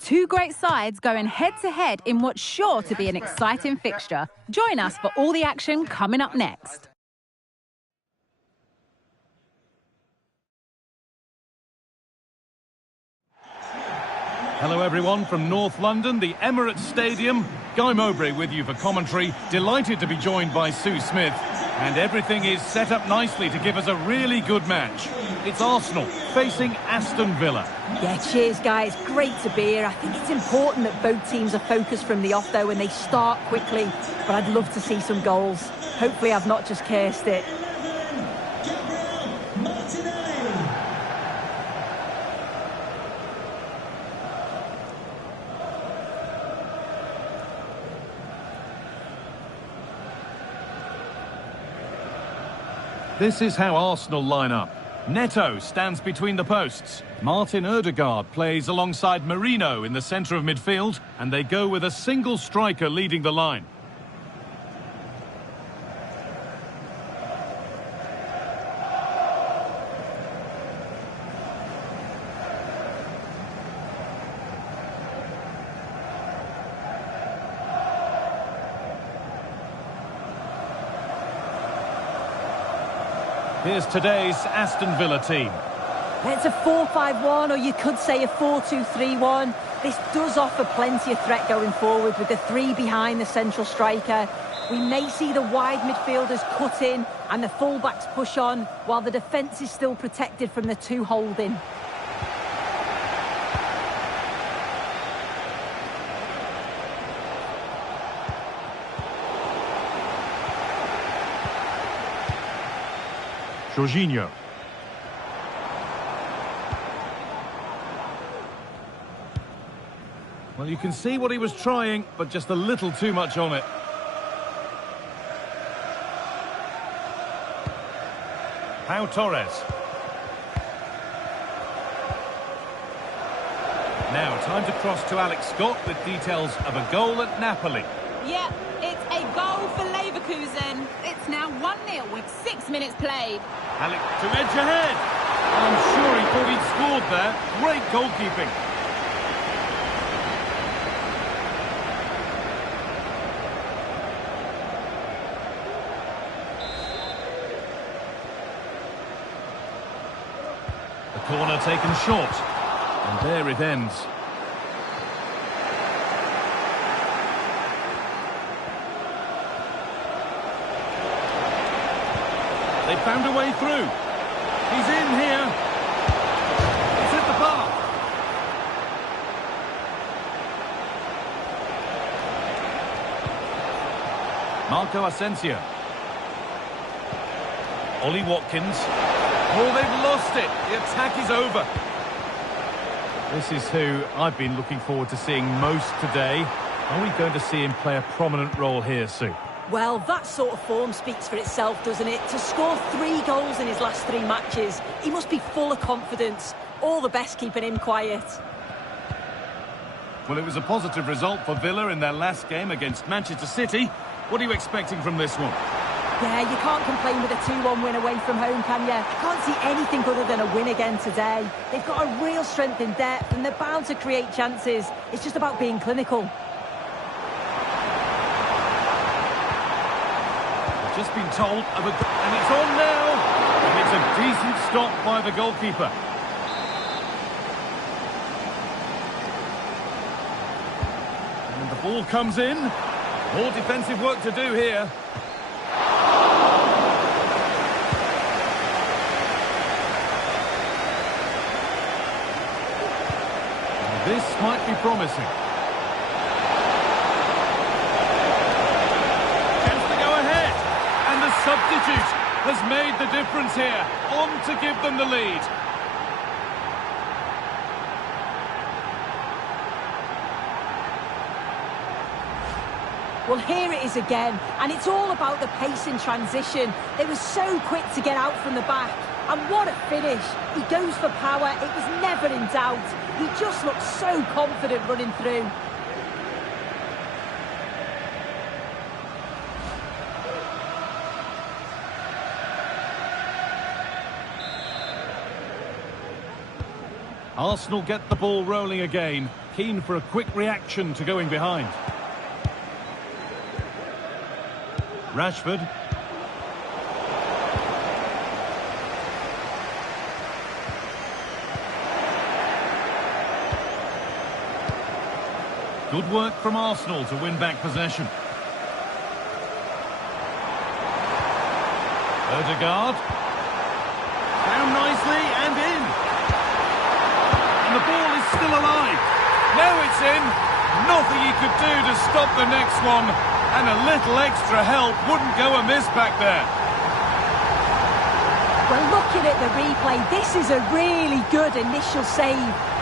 Two great sides going head-to-head in what's sure to be an exciting fixture. Join us for all the action coming up next. Hello everyone from North London, the Emirates Stadium. Guy Mowbray with you for commentary. Delighted to be joined by Sue Smith. And everything is set up nicely to give us a really good match. It's Arsenal facing Aston Villa. Yeah, cheers guys. Great to be here. I think it's important that both teams are focused from the off though and they start quickly. But I'd love to see some goals. Hopefully I've not just cursed it. This is how Arsenal line up. Neto stands between the posts. Martin Odegaard plays alongside Merino in the centre of midfield, and they go with a single striker leading the line. Here's today's Aston Villa team. It's a 4-5-1, or you could say a 4-2-3-1. This does offer plenty of threat going forward with the three behind the central striker. We may see the wide midfielders cut in and the fullbacks push on, while the defence is still protected from the two holding. Jorginho. Well, you can see what he was trying, but just a little too much on it. Pau Torres. Now, time to cross to Alex Scott with details of a goal at Napoli. Yeah, it's a goal for Leverkusen. It's now 1-0 with 6 minutes played. Alex to edge ahead. I'm sure he thought he'd scored there. Great goalkeeping. The corner taken short. And there it ends. They found a way through. He's in here. It's hit the bar. Marco Asensio. Ollie Watkins. Oh, they've lost it. The attack is over. This is who I've been looking forward to seeing most today. Are we going to see him play a prominent role here, Sue? Well, that sort of form speaks for itself, doesn't it? To score 3 goals in his last 3 matches, he must be full of confidence. All the best keeping him quiet. Well, it was a positive result for Villa in their last game against Manchester City. What are you expecting from this one? Yeah, you can't complain with a 2-1 win away from home, can you? You can't see anything other than a win again today. They've got a real strength in depth and they're bound to create chances. It's just about being clinical. Just been told of a... and it's on now! And it's a decent stop by the goalkeeper. And the ball comes in. More defensive work to do here. And this might be promising. Substitute has made the difference here, on to give them the lead. Well, here it is again, and it's all about the pace in transition. They were so quick to get out from the back, and what a finish. He goes for power, it was never in doubt. He just looked so confident running through. Arsenal get the ball rolling again. Keen for a quick reaction to going behind. Rashford. Good work from Arsenal to win back possession. Odegaard. Down nicely and in. And the ball is still alive. Now it's in. Nothing he could do to stop the next one. And a little extra help wouldn't go amiss back there. Well, looking at the replay, this is a really good initial save.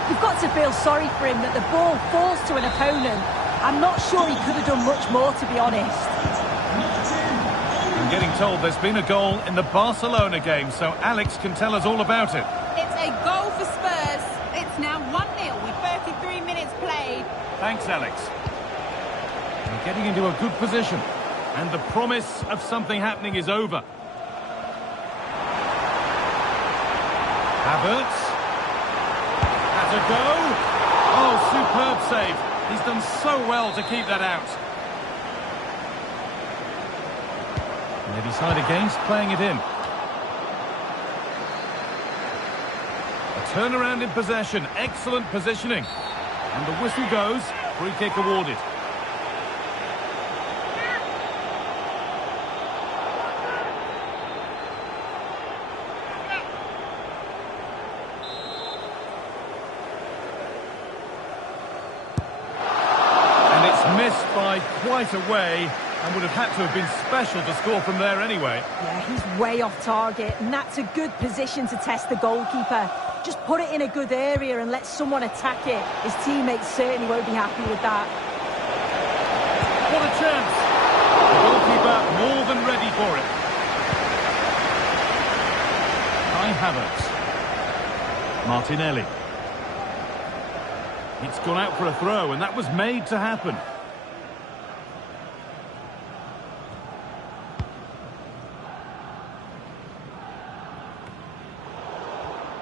You've got to feel sorry for him that the ball falls to an opponent. I'm not sure he could have done much more, to be honest. I'm getting told there's been a goal in the Barcelona game, so Alex can tell us all about it. It's a goal for Spurs. It's now 1-0 with 33 minutes played. Thanks, Alex. They're getting into a good position, and the promise of something happening is over. Havertz. That's a go. Oh, superb save. He's done so well to keep that out. And they decide against playing it in. A turnaround in possession. Excellent positioning. And the whistle goes. Free kick awarded. Missed by quite a way and would have had to have been special to score from there anyway. Yeah, he's way off target, and that's a good position to test the goalkeeper. Just put it in a good area and let someone attack it. His teammates certainly won't be happy with that. What a chance! The goalkeeper more than ready for it. Kai Havertz. Martinelli. It's gone out for a throw, and that was made to happen.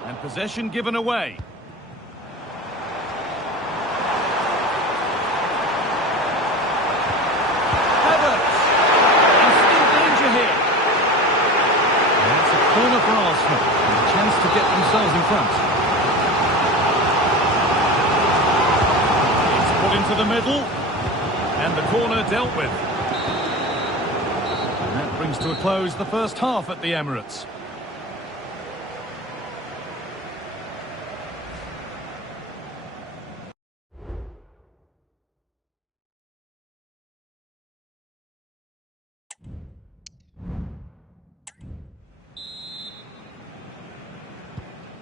And possession given away. Havertz! And still danger here. And that's a corner for Arsenal. And a chance to get themselves in front. Into the middle, and the corner dealt with. And that brings to a close the first half at the Emirates.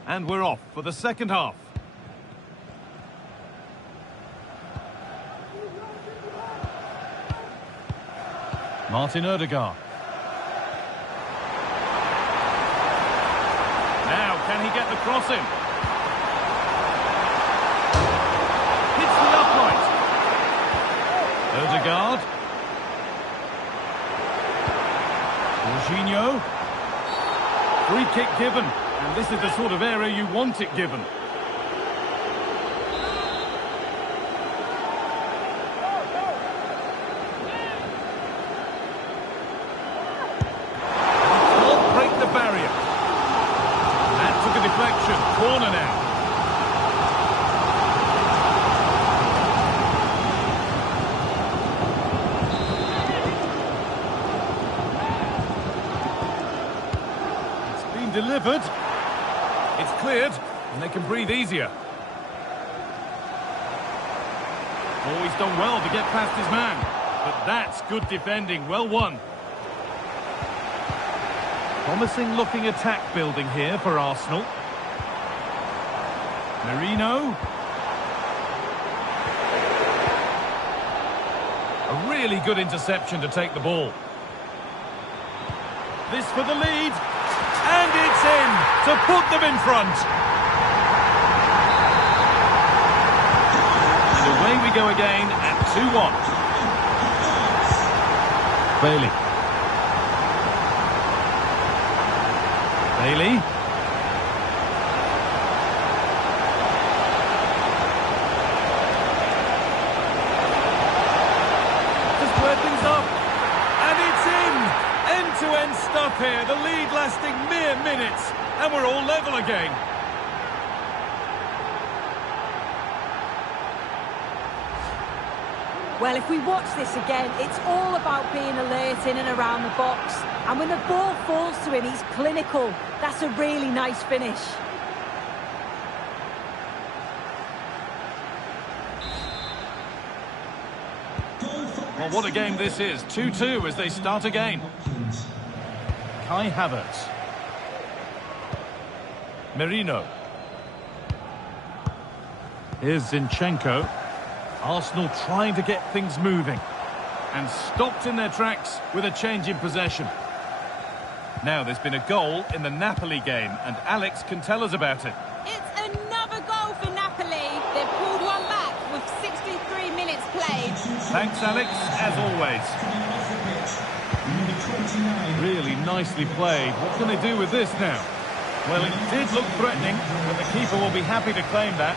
And we're off for the second half. Martin Odegaard. Now, can he get the cross in? Hits the upright. Odegaard. Jorginho. Free kick given. And this is the sort of area you want it given. Corner now. It's been delivered. It's cleared, and they can breathe easier. Oh, he's done well to get past his man. But that's good defending. Well won. Promising looking attack building here for Arsenal. Merino. A really good interception to take the ball. This for the lead. And it's in to put them in front. And away we go again at 2-1. Bailey. minutes, and we're all level again. Well, if we watch this again, it's all about being alert in and around the box. And when the ball falls to him, he's clinical. That's a really nice finish. Well, what a game this is. 2-2 as they start again. Kai Havertz. Merino. Here's Zinchenko. Arsenal trying to get things moving. And stopped in their tracks with a change in possession. Now there's been a goal in the Napoli game, and Alex can tell us about it. It's another goal for Napoli. They've pulled one back with 63 minutes played. Thanks, Alex, as always. Really nicely played. What can they do with this now? Well, it did look threatening, but the keeper will be happy to claim that.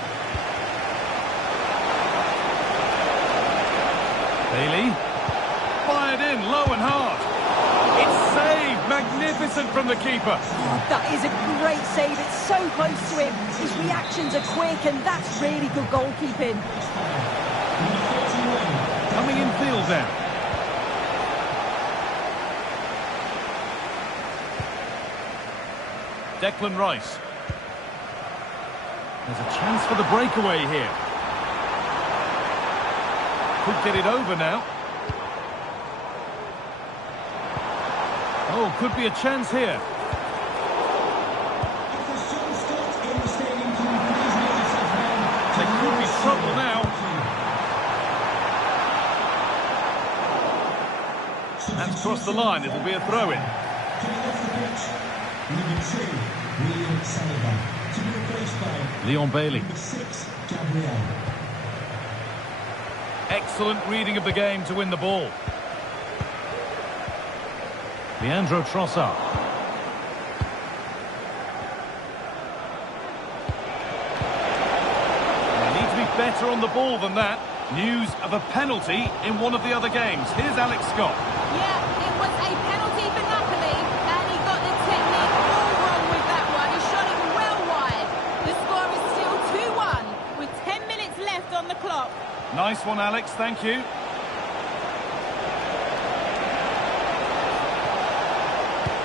Bailey. Fired in, low and hard. It's saved. Magnificent from the keeper. Oh, that is a great save. It's so close to him. His reactions are quick, and that's really good goalkeeping. Coming in field then. Declan Rice. There's a chance for the breakaway here. Could get it over now. Oh, could be a chance here. There could be trouble now. That's crossed the line. It'll be a throw-in. Leon Bailey. Excellent reading of the game to win the ball. Leandro Trossard. They need to be better on the ball than that. News of a penalty in one of the other games. Here's Alex Scott. Yeah, it was a penalty for Napoli, and he got the technique all wrong with that one. He shot it well wide. The score is still 2-1 with 10 minutes left on the clock. Nice one, Alex. Thank you.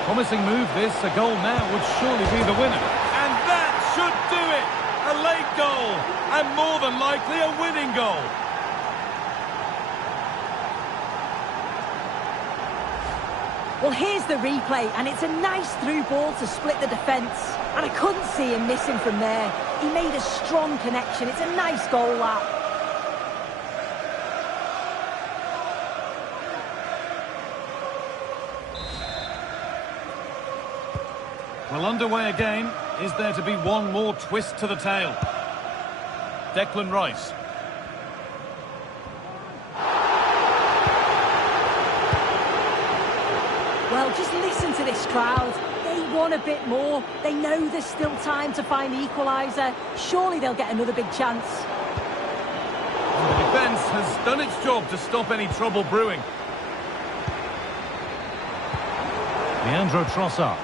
Promising move this. A goal now would surely be the winner. And that should do it. A late goal. And more than likely a winning goal. Well, here's the replay, and it's a nice through ball to split the defence. And I couldn't see him missing from there. He made a strong connection. It's a nice goal, that. Well, underway again. Is there to be one more twist to the tale? Declan Rice. Well, just listen to this crowd. They want a bit more. They know there's still time to find the equaliser. Surely they'll get another big chance. The defence has done its job to stop any trouble brewing. Leandro Trossard.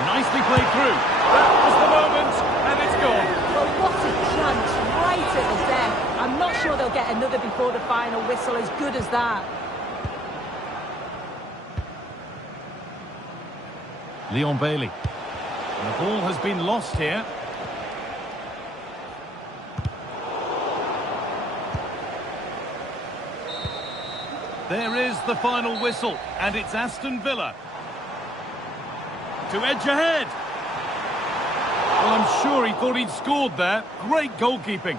Nicely played through. That was the moment, and it's gone. Well, what a chance right at the death. I'm not sure they'll get another before the final whistle as good as that. Leon Bailey. And the ball has been lost here. There is the final whistle, and it's Aston Villa to edge ahead. Well, I'm sure he thought he'd scored there. Great goalkeeping.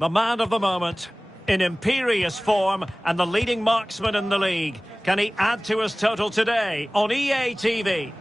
The man of the moment, in imperious form and the leading marksman in the league. Can he add to his total today on EA TV?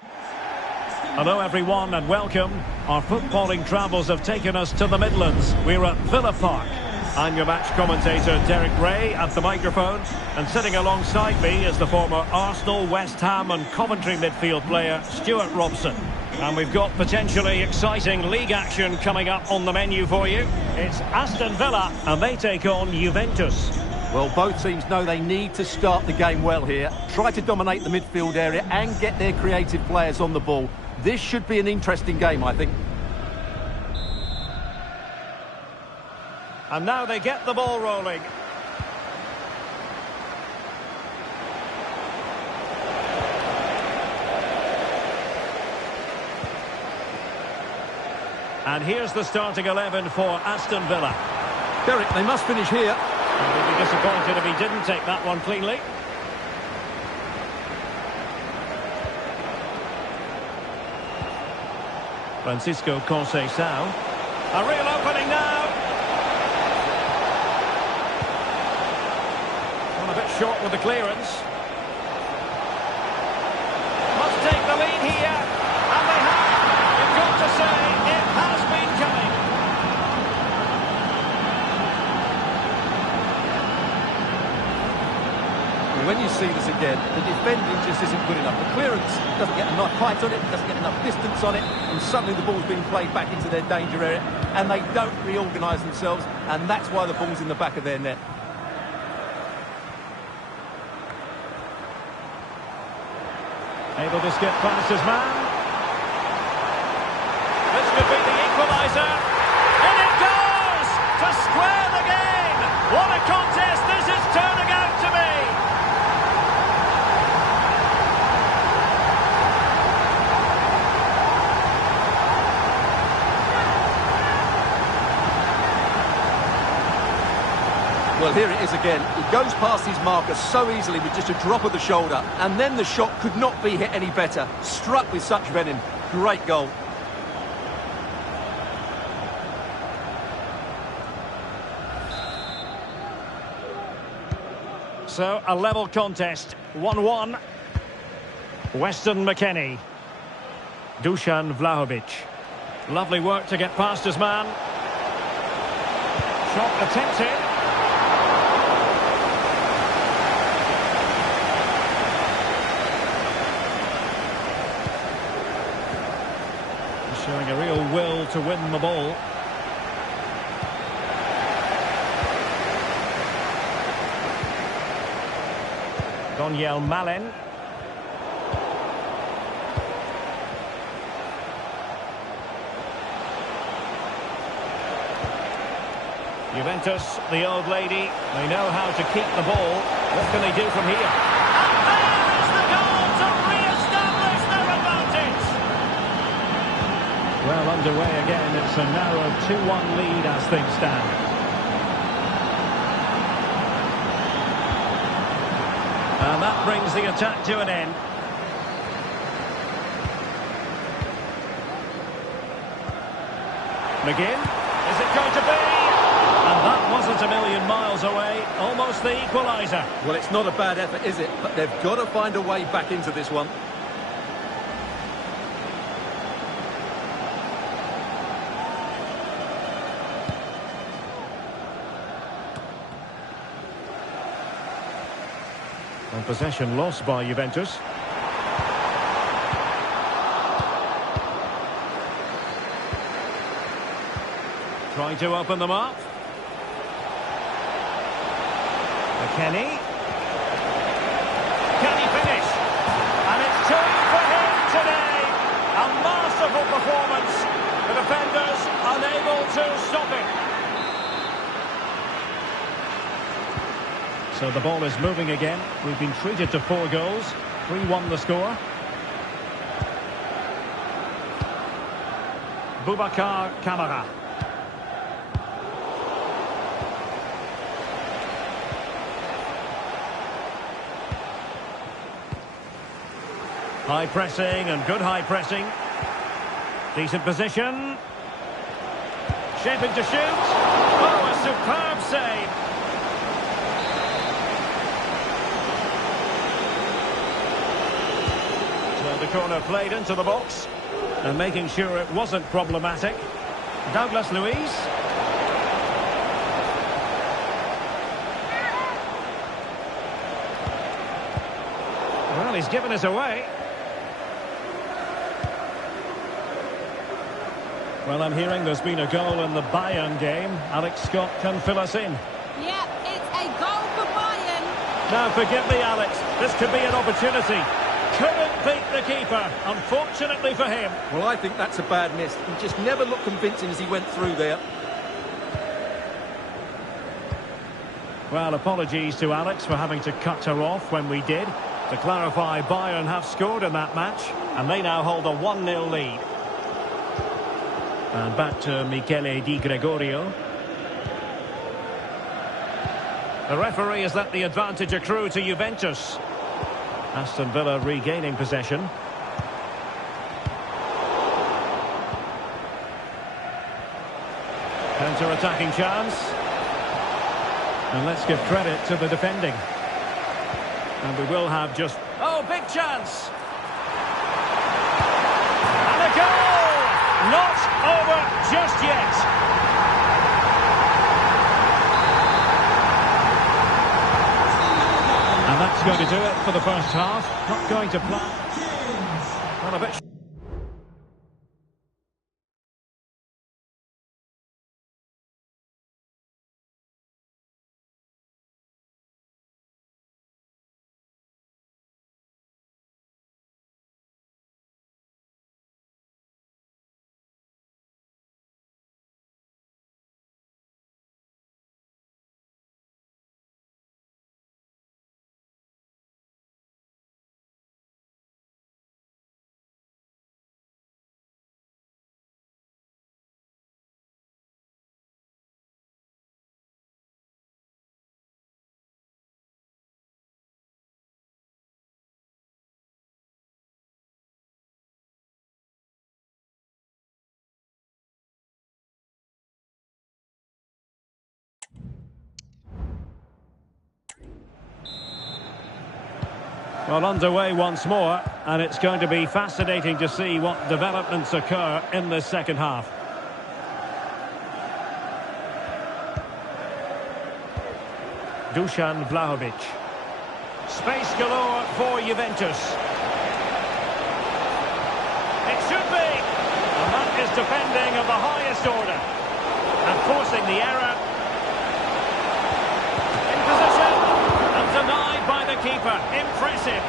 Hello everyone and welcome. Our footballing travels have taken us to the Midlands. We're at Villa Park. I'm your match commentator Derek Ray at the microphone, and sitting alongside me is the former Arsenal, West Ham and Coventry midfield player Stuart Robson. And we've got potentially exciting league action coming up on the menu for you. It's Aston Villa and they take on Juventus. Well, both teams know they need to start the game well here. Try to dominate the midfield area and get their creative players on the ball. This should be an interesting game, I think. And now they get the ball rolling. And here's the starting 11 for Aston Villa. Derek, they must finish here. He'd be disappointed if he didn't take that one cleanly. Francisco Conceição. A real opening now. One a bit short with the clearance. Must take the lead here. And they have. You've got to say, it has been coming. When you see this again, the defending just isn't good enough. The clearance doesn't get enough height on it, doesn't get enough distance on it, and suddenly the ball's being played back into their danger area, and they don't reorganise themselves, and that's why the ball's in the back of their net. Able to skip past his man. This could be the equaliser. And it goes to square the game. What a contest this is turning out to be. Well, here it is again. He goes past his marker so easily with just a drop of the shoulder, and then the shot could not be hit any better. Struck with such venom. Great goal. So, a level contest. 1-1. Weston McKennie. Dusan Vlahovic. Lovely work to get past his man. Shot attempted. Showing a real will to win the ball. Daniel Malen. Juventus, the old lady, they know how to keep the ball. What can they do from here? And there is the goal to re-establish their advantage! Well underway again, it's a narrow 2-1 lead as things stand. And that brings the attack to an end. McGinn, is it going to be? And that wasn't a million miles away, almost the equaliser. Well, it's not a bad effort, is it? But they've got to find a way back into this one. And possession lost by Juventus. Trying to open them up. McKennie. Can he finish? And it's two for him today. A masterful performance. The defenders unable to stop it. So the ball is moving again. We've been treated to 4 goals. 3-1 the score. Boubacar Kamara. High pressing and good high pressing. Decent position. Shaping to shoot. Oh, a superb save. So the corner played into the box. And making sure it wasn't problematic. Douglas Luiz. Well, he's given us away. Well, I'm hearing there's been a goal in the Bayern game. Alex Scott can fill us in. Yeah, it's a goal for Bayern. Now, forgive me, Alex. This could be an opportunity. Couldn't beat the keeper, unfortunately for him. Well, I think that's a bad miss. He just never looked convincing as he went through there. Well, apologies to Alex for having to cut her off when we did. To clarify, Bayern have scored in that match, and they now hold a 1-0 lead. And back to Michele Di Gregorio. The referee has let the advantage accrue to Juventus. Aston Villa regaining possession. Counter-attacking chance. And let's give credit to the defending. And we will have just... Oh, big chance! And a goal! Not over just yet. And that's going to do it for the first half. Not going to plan. Well, a bit... Well, underway once more, and it's going to be fascinating to see what developments occur in this second half. Dusan Vlahovic. Space galore for Juventus. It should be! And that is defending of the highest order. And forcing the error. In position. And denied by the keeper. Impressive.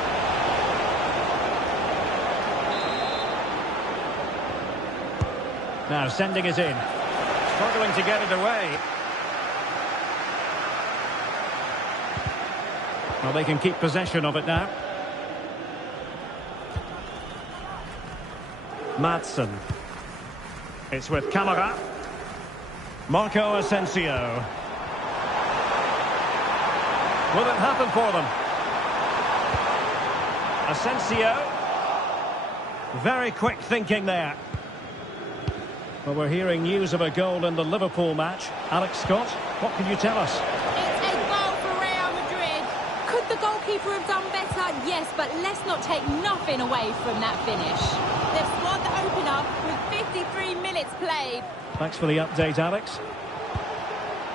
Now sending it in. Struggling to get it away. Well, they can keep possession of it now. Madsen. It's with Camara. Marco Asensio. Will it happen for them? Asensio. Very quick thinking there. Well, we're hearing news of a goal in the Liverpool match. Alex Scott, what can you tell us? It's a goal for Real Madrid. Could the goalkeeper have done better? Yes, but let's not take nothing away from that finish. They've scored the opener with 53 minutes played. Thanks for the update, Alex.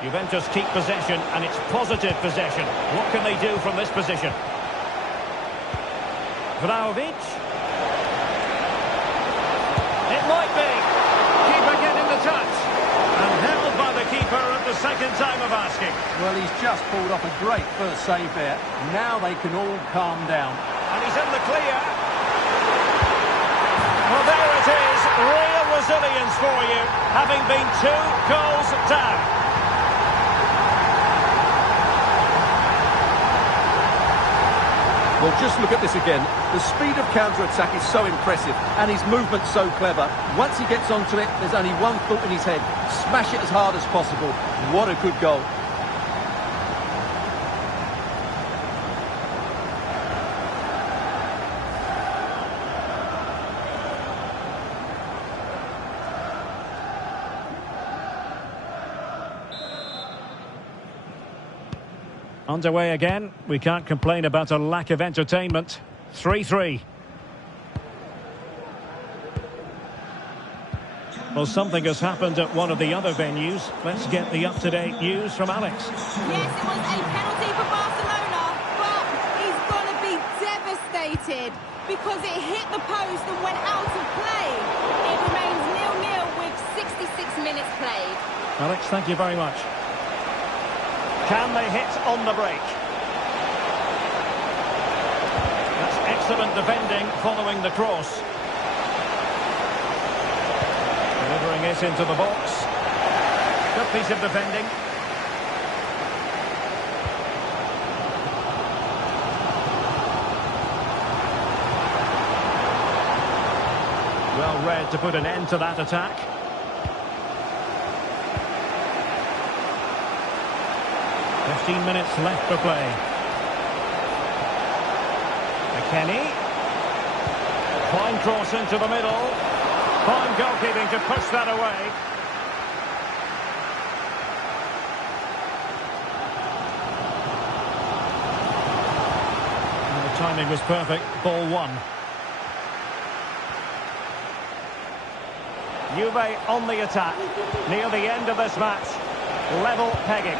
Juventus keep possession, and it's positive possession. What can they do from this position? Vlahovic. It might be. Keeper getting the touch. And held by the keeper at the second time of asking. Well, he's just pulled off a great first save there. Now they can all calm down. And he's in the clear. Well, there it is. Real resilience for you, having been 2 goals down. Well, just look at this again. The speed of counter-attack is so impressive, and his movement's so clever. Once he gets onto it, there's only one thought in his head. Smash it as hard as possible. What a good goal. Underway again. We can't complain about a lack of entertainment. 3-3. Well, something has happened at one of the other venues. Let's get the up-to-date news from Alex. Yes, it was a penalty for Barcelona, but he's going to be devastated because it hit the post and went out of play. It remains 0-0 with 66 minutes played. Alex, thank you very much. Can they hit on the break? That's excellent defending following the cross. Delivering it into the box. Good piece of defending. Well read to put an end to that attack. Minutes left for play. McKennie. Fine cross into the middle. Fine goalkeeping to push that away. And the timing was perfect. Ball one. Juve on the attack. Near the end of this match. Level pegging.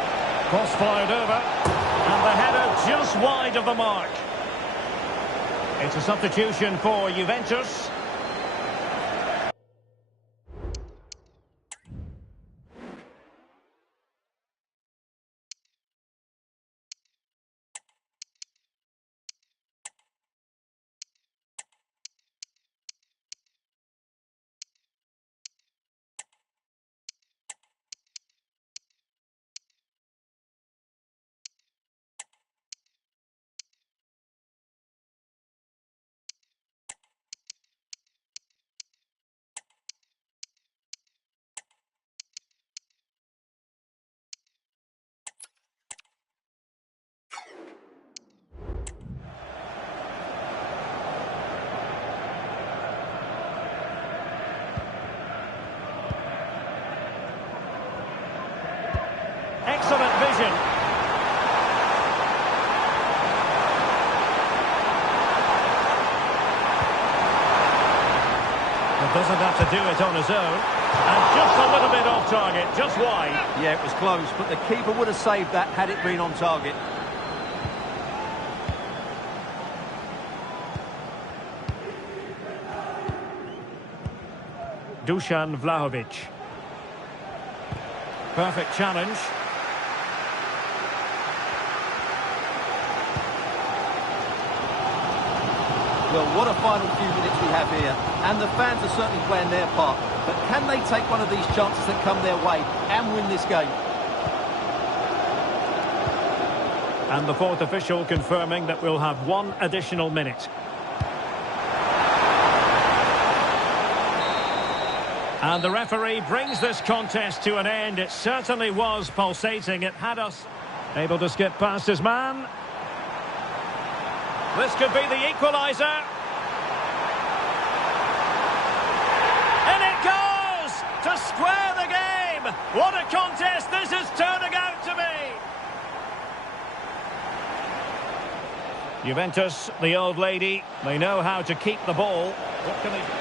Cross fired over, and the header just wide of the mark. It's a substitution for Juventus. Excellent vision. But doesn't have to do it on his own. And just a little bit off target, just wide. Yeah, it was close, but the keeper would have saved that had it been on target. Dusan Vlahovic. Perfect challenge. Well, what a final few minutes we have here. And the fans are certainly playing their part. But can they take one of these chances that come their way and win this game? And the fourth official confirming that we'll have one additional minute. And the referee brings this contest to an end. It certainly was pulsating. It had us able to skip past his man. This could be the equaliser. And it goes to square the game. What a contest this is turning out to be. Juventus, the old lady, they know how to keep the ball. What can they do?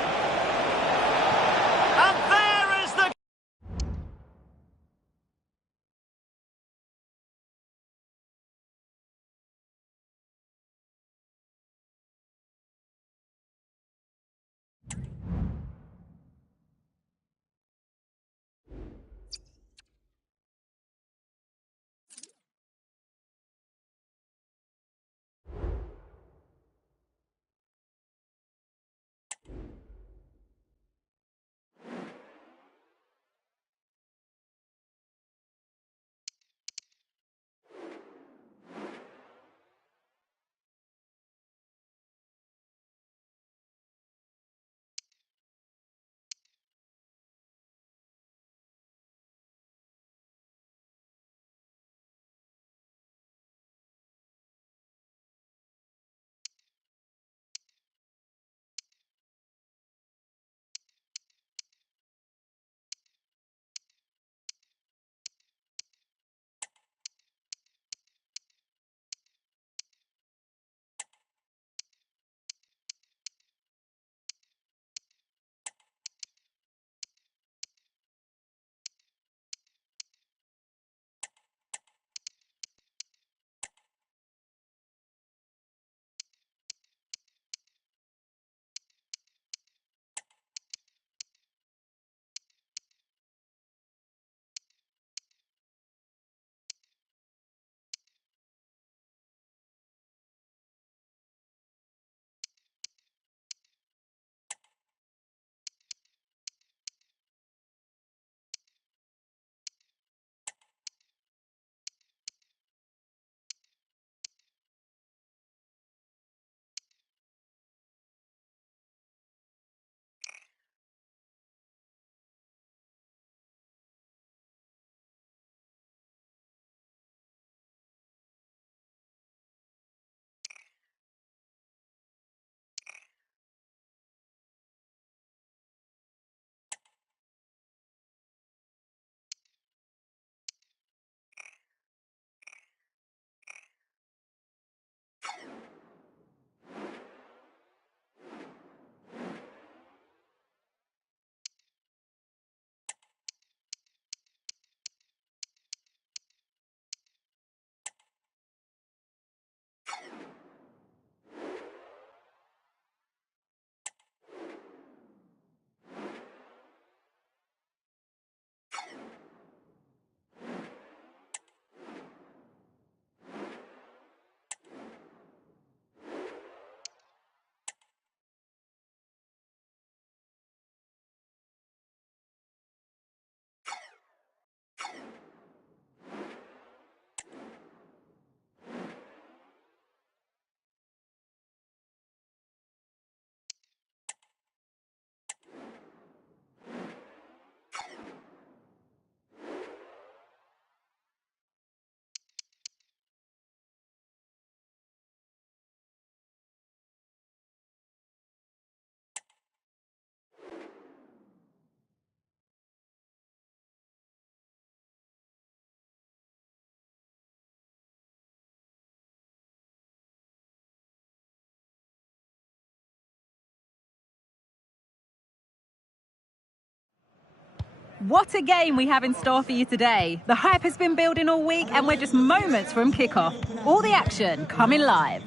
What a game we have in store for you today. The hype has been building all week and we're just moments from kickoff. All the action coming live.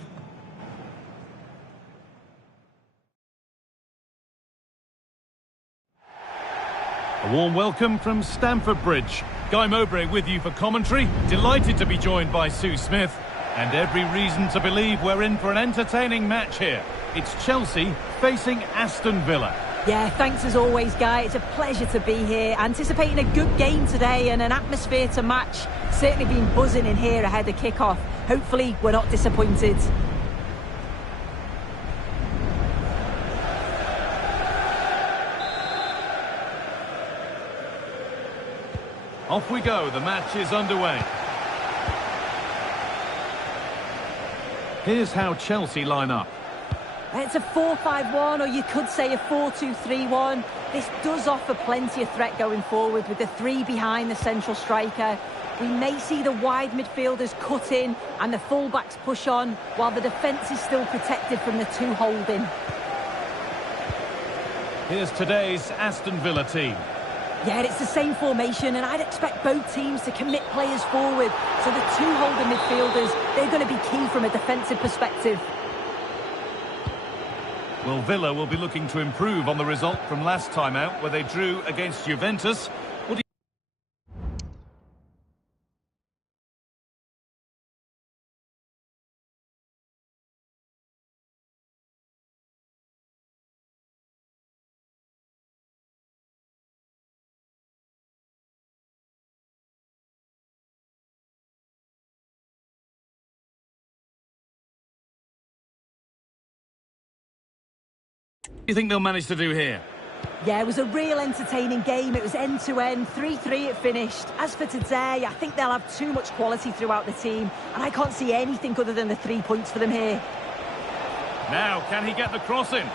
A warm welcome from Stamford Bridge. Guy Mowbray with you for commentary. Delighted to be joined by Sue Smith. And every reason to believe we're in for an entertaining match here. It's Chelsea facing Aston Villa. Yeah, thanks as always, Guy. It's a pleasure to be here. Anticipating a good game today and an atmosphere to match. Certainly been buzzing in here ahead of kick-off. Hopefully, we're not disappointed. Off we go, the match is underway. Here's how Chelsea line up. It's a 4-5-1, or you could say a 4-2-3-1. This does offer plenty of threat going forward with the three behind the central striker. We may see the wide midfielders cut in and the fullbacks push on, while the defence is still protected from the two holding. Here's today's Aston Villa team. Yeah, it's the same formation, and I'd expect both teams to commit players forward. So the two holding midfielders, they're going to be key from a defensive perspective. Well, Villa will be looking to improve on the result from last time out, where they drew against Juventus. What do you think they'll manage to do here? Yeah, it was a real entertaining game. It was end-to-end, 3-3 it finished. As for today, I think they'll have too much quality throughout the team, and I can't see anything other than the 3 points for them here. Now, can he get the cross in?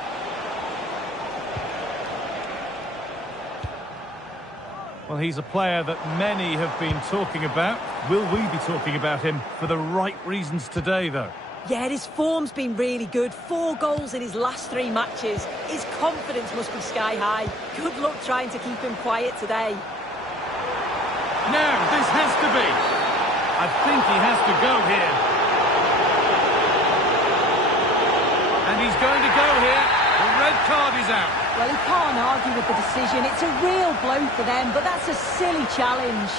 Well, he's a player that many have been talking about. Will we be talking about him for the right reasons today, though? Yeah, his form's been really good. 4 goals in his last 3 matches. His confidence must be sky high. Good luck trying to keep him quiet today. Now, this has to be. I think he has to go here. And he's going to go here. The red card is out. Well, he can't argue with the decision. It's a real blow for them, but that's a silly challenge.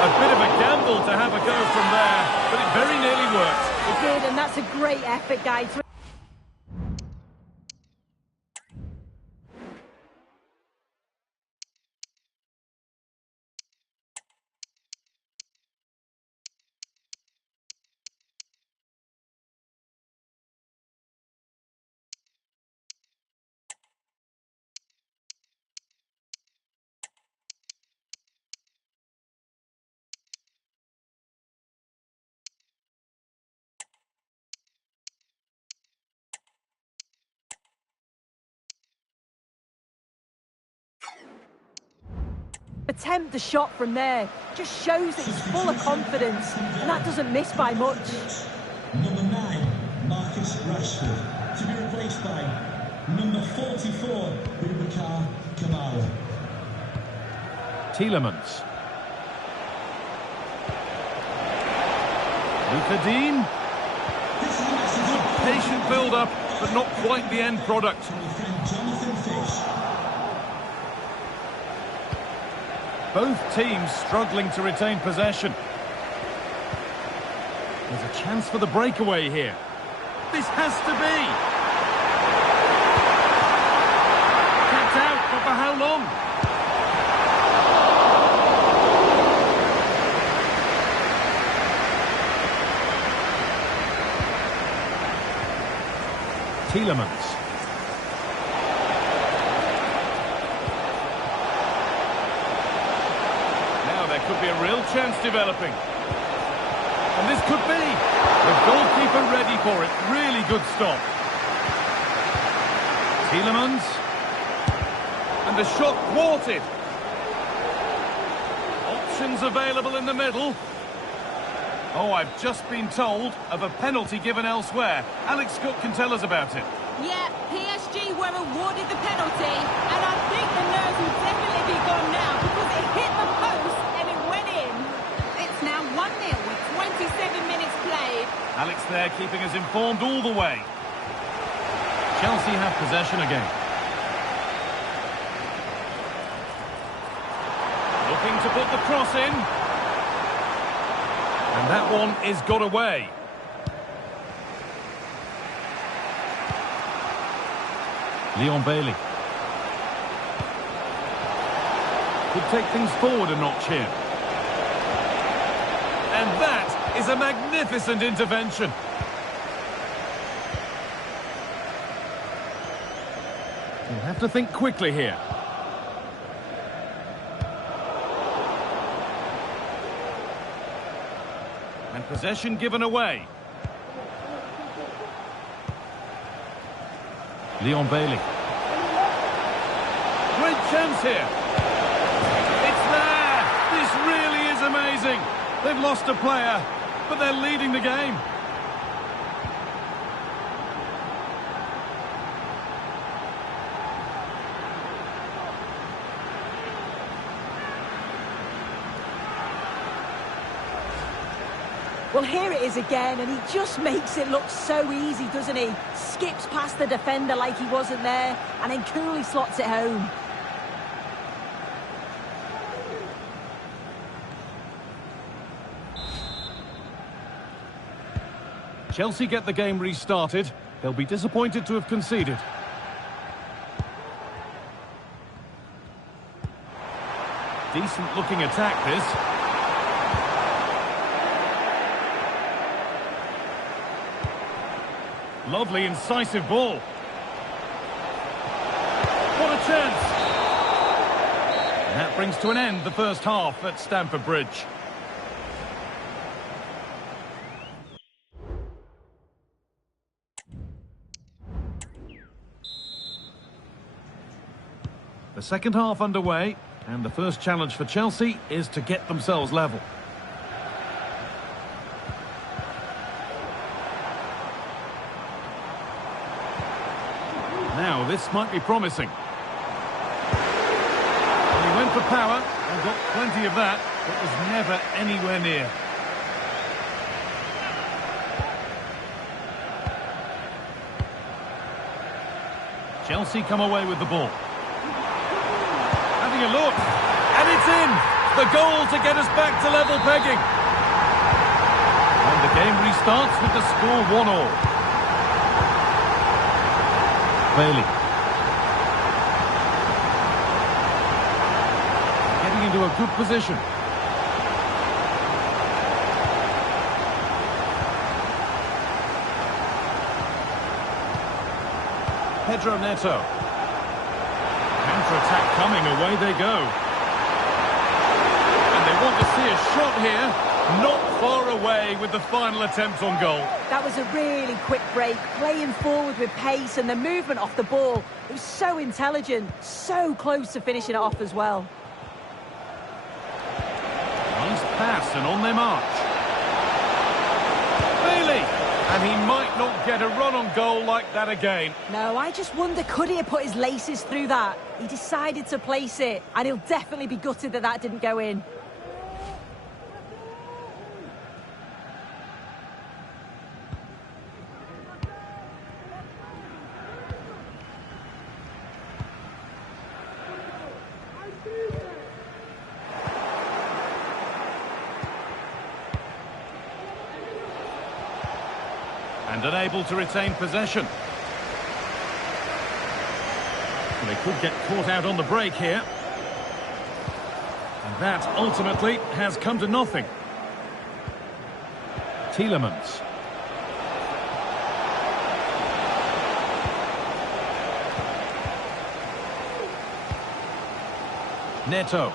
A bit of a gamble to have a go from there, but it very nearly worked. It did, and that's a great effort, guys. Attempt the shot from there just shows that he's full of confidence, and that doesn't miss by much. Number 9, Marcus Rashford, to be replaced by number 44, Boubacar Kamara. Tielemans. Luka Dean. Good patient build-up, but not quite the end product. Both teams struggling to retain possession. There's a chance for the breakaway here. This has to be. Kept out, but for how long? Tielemans. Could be a real chance developing. And this could be. The goalkeeper ready for it. Really good stop. Tielemans. And the shot thwarted. Options available in the middle. Oh, I've just been told of a penalty given elsewhere. Alex Scott can tell us about it. Yeah, PSG were awarded the penalty, and I think the nerves will definitely be there, keeping us informed all the way. Chelsea have possession again. Looking to put the cross in. And that one is got away. Leon Bailey. Could take things forward a notch here. And that is a magnificent intervention. You'll have to think quickly here. And possession given away. Leon Bailey. Great chance here. It's there. This really is amazing. They've lost a player, but they're leading the game. Well, here it is again, and he just makes it look so easy, doesn't he? Skips past the defender like he wasn't there, and then coolly slots it home. Chelsea get the game restarted. They'll be disappointed to have conceded. Decent looking attack, this. Lovely, incisive ball. What a chance! And that brings to an end the first half at Stamford Bridge. The second half underway, and the first challenge for Chelsea is to get themselves level. Now, this might be promising. He went for power and got plenty of that, but was never anywhere near. Chelsea come away with the ball. Having a look, and it's in! The goal to get us back to level pegging. And the game restarts with the score 1-1. Bailey. Getting into a good position. Pedro Neto. Counter-attack coming, away they go. And they want to see a shot here. Not far away with the final attempt on goal. That was a really quick break, playing forward with pace, and the movement off the ball. It was so intelligent, so close to finishing it off as well. Nice pass, and on they march. Bailey! And he might not get a run on goal like that again. No, I just wonder, could he have put his laces through that? He decided to place it, and he'll definitely be gutted that that didn't go in. And unable to retain possession. They could get caught out on the break here. And that ultimately has come to nothing. Tielemans. Neto.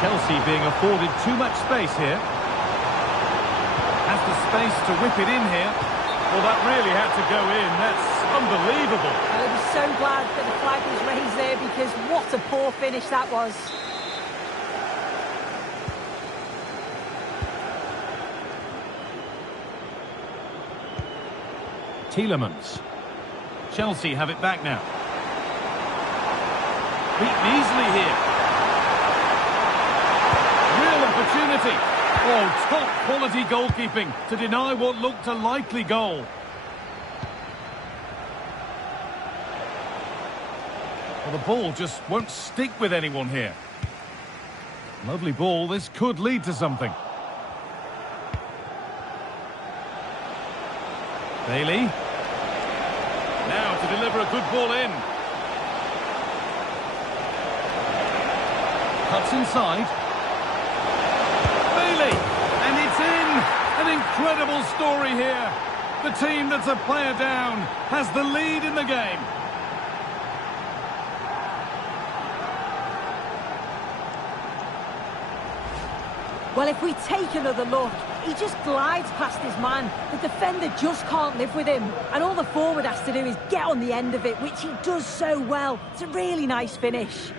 Chelsea being afforded too much space here. Has the space to whip it in here. Well, that really had to go in. That's unbelievable. I'll be so glad that the flag was raised there, because what a poor finish that was. Tielemans. Chelsea have it back now. Beaten easily here. Real opportunity. Oh, top quality goalkeeping to deny what looked a likely goal. Well, the ball just won't stick with anyone here. Lovely ball, this could lead to something. Bailey. Now to deliver a good ball in. Cuts inside. Bailey! And it's in! An incredible story here. The team that's a player down has the lead in the game. Well, if we take another look, he just glides past his man. The defender just can't live with him. And all the forward has to do is get on the end of it, which he does so well. It's a really nice finish.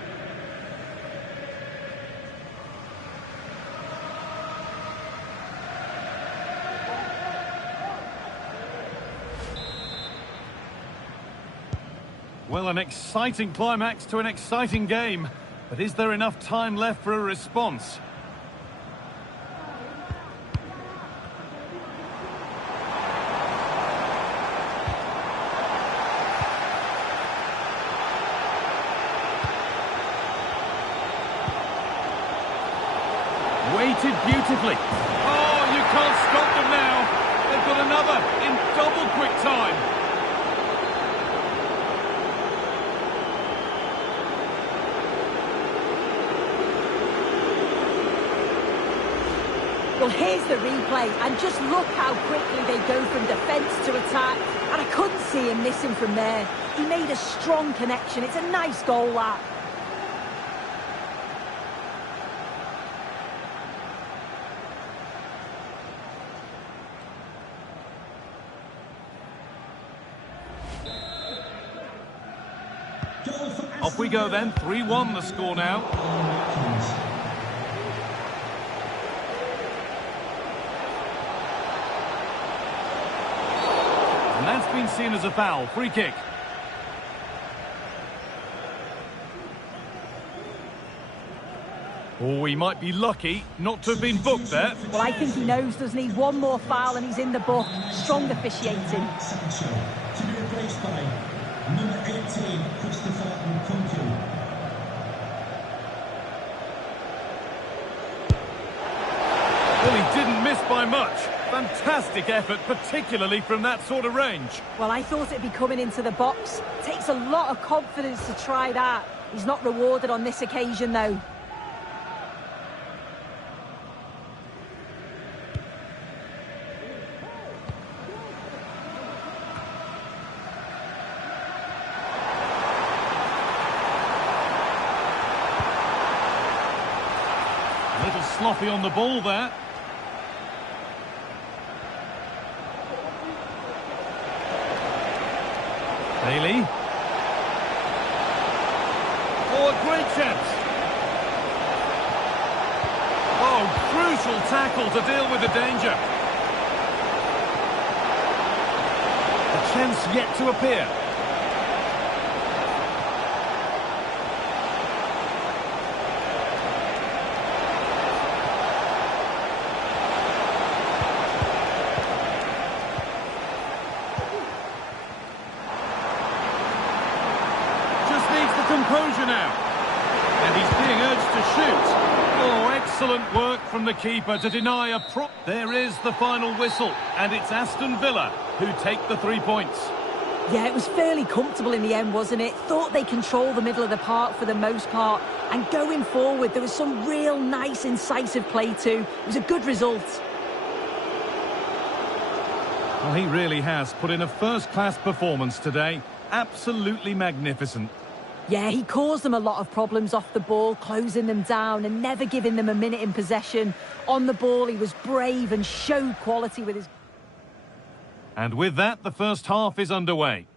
Well, an exciting climax to an exciting game. But is there enough time left for a response? Weighted beautifully. Oh, you can't stop them now. They've got another in double quick time. Well, here's the replay, and just look how quickly they go from defence to attack. And I couldn't see him missing from there. He made a strong connection. It's a nice goal, that. Off we go then, 3-1 the score now. And that's been seen as a foul, free kick. Oh, he might be lucky not to have been booked there. Well, I think he knows, doesn't he? One more foul and he's in the book. Strong officiating. To be replaced by number 18, Christopher Nkunku. Well, he didn't miss by much. Fantastic effort, particularly from that sort of range. Well, I thought it'd be coming into the box. Takes a lot of confidence to try that. He's not rewarded on this occasion, though. A little sloppy on the ball there. Bailey. Oh, a great chance. Oh, crucial tackle to deal with the danger. A chance yet to appear. Composure now, and he's being urged to shoot. Oh, excellent work from the keeper to deny a prop. There is the final whistle, and it's Aston Villa who take the 3 points. Yeah, it was fairly comfortable in the end, wasn't it? Thought they controlled the middle of the park for the most part, and going forward there was some real nice incisive play too. It was a good result. Well, he really has put in a first-class performance today. Absolutely magnificent. Yeah, he caused them a lot of problems off the ball, closing them down and never giving them a minute in possession. On the ball, he was brave and showed quality with his... And with that, the first half is underway.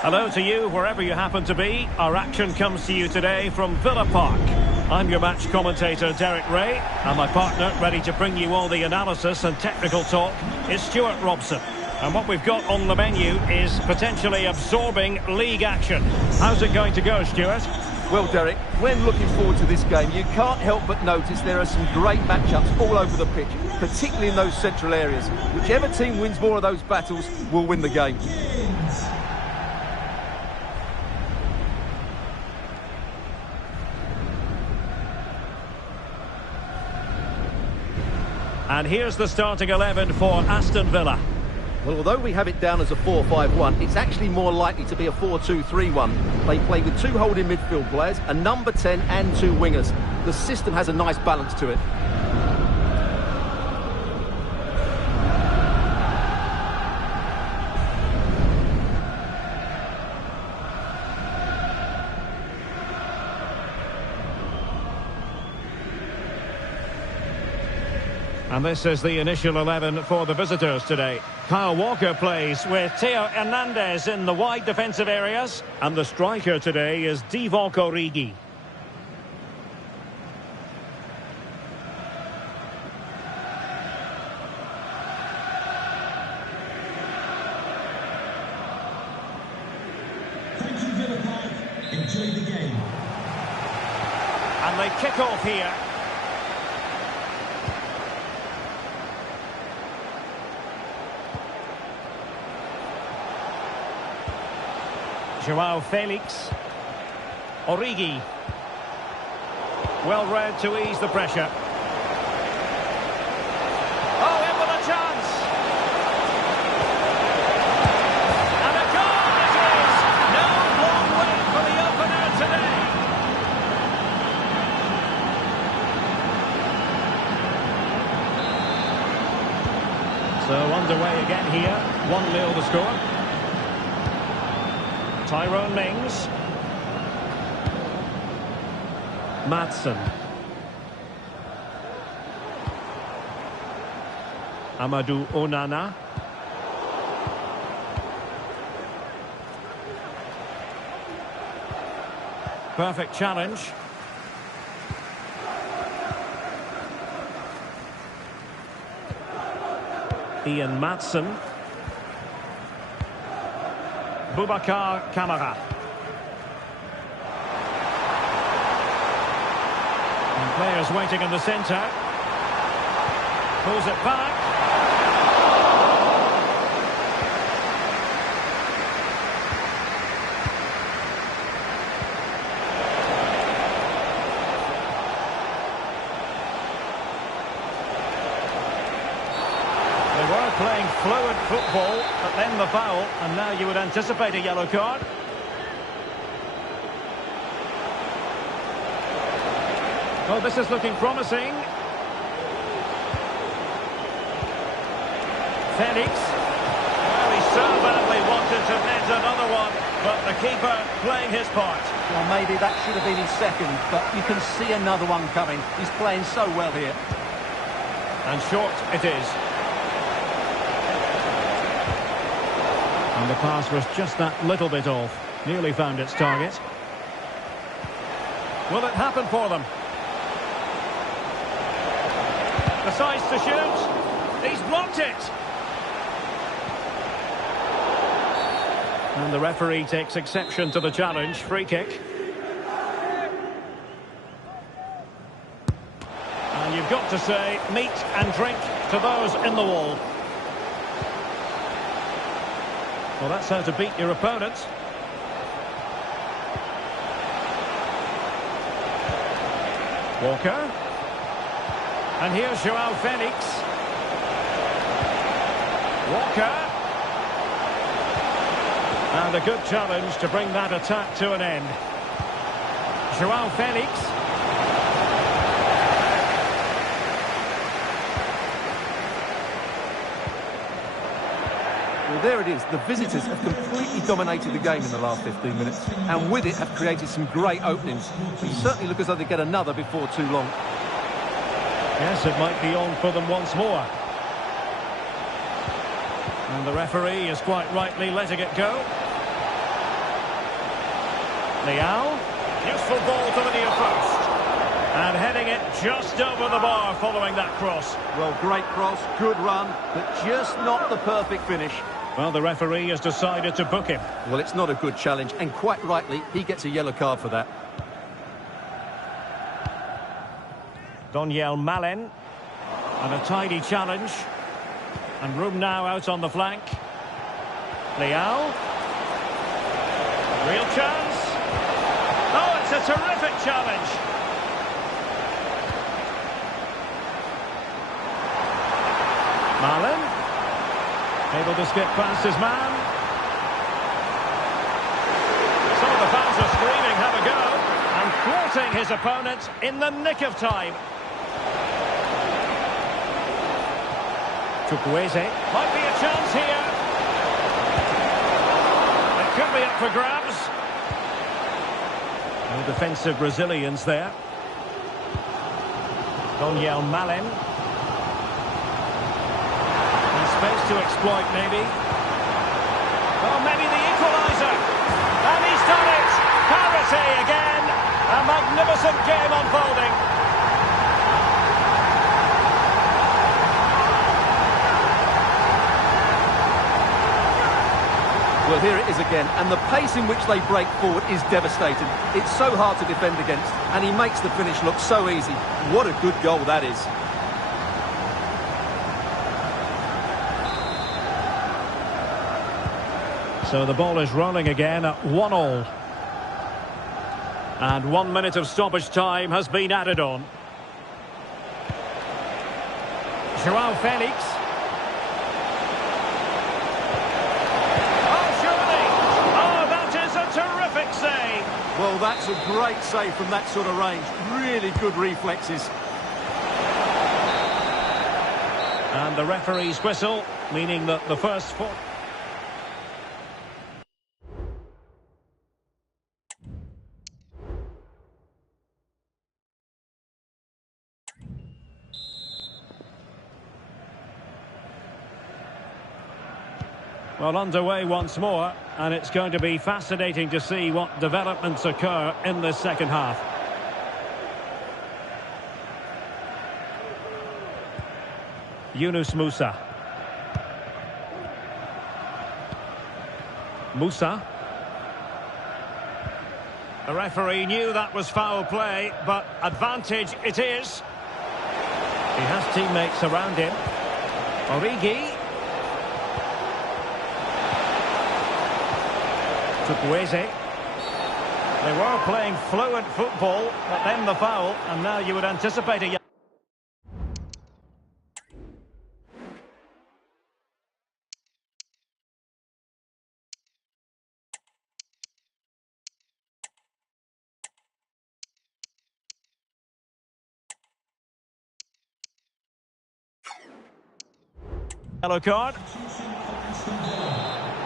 Hello to you, wherever you happen to be. Our action comes to you today from Villa Park. I'm your match commentator, Derek Ray, and my partner, ready to bring you all the analysis and technical talk, is Stuart Robson. And what we've got on the menu is potentially absorbing league action. How's it going to go, Stuart? Well, Derek, when looking forward to this game, you can't help but notice there are some great matchups all over the pitch, particularly in those central areas. Whichever team wins more of those battles will win the game. And here's the starting 11 for Aston Villa. Well, although we have it down as a 4-5-1, it's actually more likely to be a 4-2-3-1. They play with 2 holding midfield players, a number 10 and 2 wingers. The system has a nice balance to it. And this is the initial 11 for the visitors today. Kyle Walker plays with Theo Hernandez in the wide defensive areas. And the striker today is Divock Origi. Thank you, Villa Park. Enjoy the game. And they kick off here. Joao Felix. Origi. Well read to ease the pressure. Oh, in with a chance. And a goal it is. No long wait for the opener today. So underway again here. 1-0 the score. Tyrone Mings. Madsen. Amadou Onana. Perfect challenge. Ian Madsen. Boubacar Kamara. And players waiting in the centre. Pulls it back. They were playing fluid football, but then the foul, and now you would anticipate a yellow card. Oh, this is looking promising. Felix. Well, he so badly wanted to net another one, but the keeper playing his part. Well, maybe that should have been his second, but you can see another one coming. He's playing so well here. And short it is. And the pass was just that little bit off. Nearly found its target. Will it happen for them? Decides to shoot. He's blocked it. And the referee takes exception to the challenge. Free kick. And you've got to say, meat and drink to those in the wall. Well, that's how to beat your opponent. Walker. And here's Joao Felix. Walker. And a good challenge to bring that attack to an end. Joao Felix. Well, there it is. The visitors have completely dominated the game in the last 15 minutes, and with it have created some great openings. They certainly look as though they get another before too long. Yes, it might be on for them once more. And the referee is quite rightly letting it go. Leao. Useful ball to the near post. And heading it just over the bar following that cross. Well, great cross, good run, but just not the perfect finish. Well, the referee has decided to book him. Well, it's not a good challenge, and quite rightly, he gets a yellow card for that. Donyell Malen. And a tidy challenge. And room now out on the flank. Leao. Real chance. Oh, it's a terrific challenge. Malen. Able to skip past his man. Some of the fans are screaming, have a go. And thwarting his opponent in the nick of time. Chukwueze. Might be a chance here. It could be up for grabs. No defensive resilience there. Donyell Malen. Space to exploit, maybe. Oh, maybe the equaliser. And he's done it. Parity again. A magnificent game unfolding. Well, here it is again, and the pace in which they break forward is devastating. It's so hard to defend against, and he makes the finish look so easy. What a good goal that is. So the ball is rolling again at 1-1. And 1 minute of stoppage time has been added on. Joao Felix. Oh, surely! Oh, that is a terrific save! Well, that's a great save from that sort of range. Really good reflexes. And the referee's whistle, meaning that the first four... Well, underway once more, and it's going to be fascinating to see what developments occur in this second half. Yunus Musa. Musa. The referee knew that was foul play, but advantage it is. He has teammates around him. Origi. Chukwueze. They were playing fluent football, but then the foul, and now you would anticipate a... yellow card.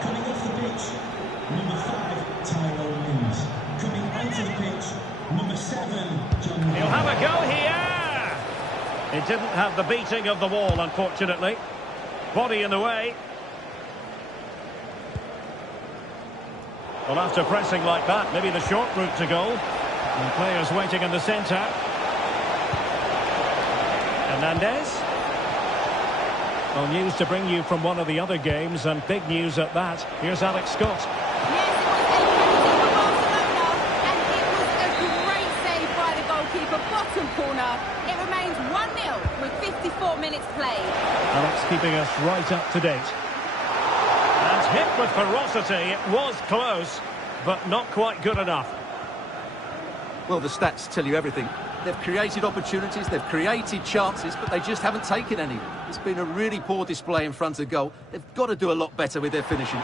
Coming off the pitch, number 5, Tyrone Mings. Coming out of the pitch, number 7, John. He'll have a go here. It didn't have the beating of the wall, unfortunately. Body in the way. Well, after pressing like that, maybe the short route to goal. And players waiting in the centre. Hernandez. Well, news to bring you from one of the other games, and big news at that. Here's Alex Scott. Yes, it was a penalty for Barcelona, and it was a great save by the goalkeeper, bottom corner. It remains 1-0 with 54 minutes played. Alex keeping us right up to date. And hit with ferocity. It was close, but not quite good enough. Well, the stats tell you everything. They've created opportunities, they've created chances, but they just haven't taken any. It's been a really poor display in front of goal. They've got to do a lot better with their finishing.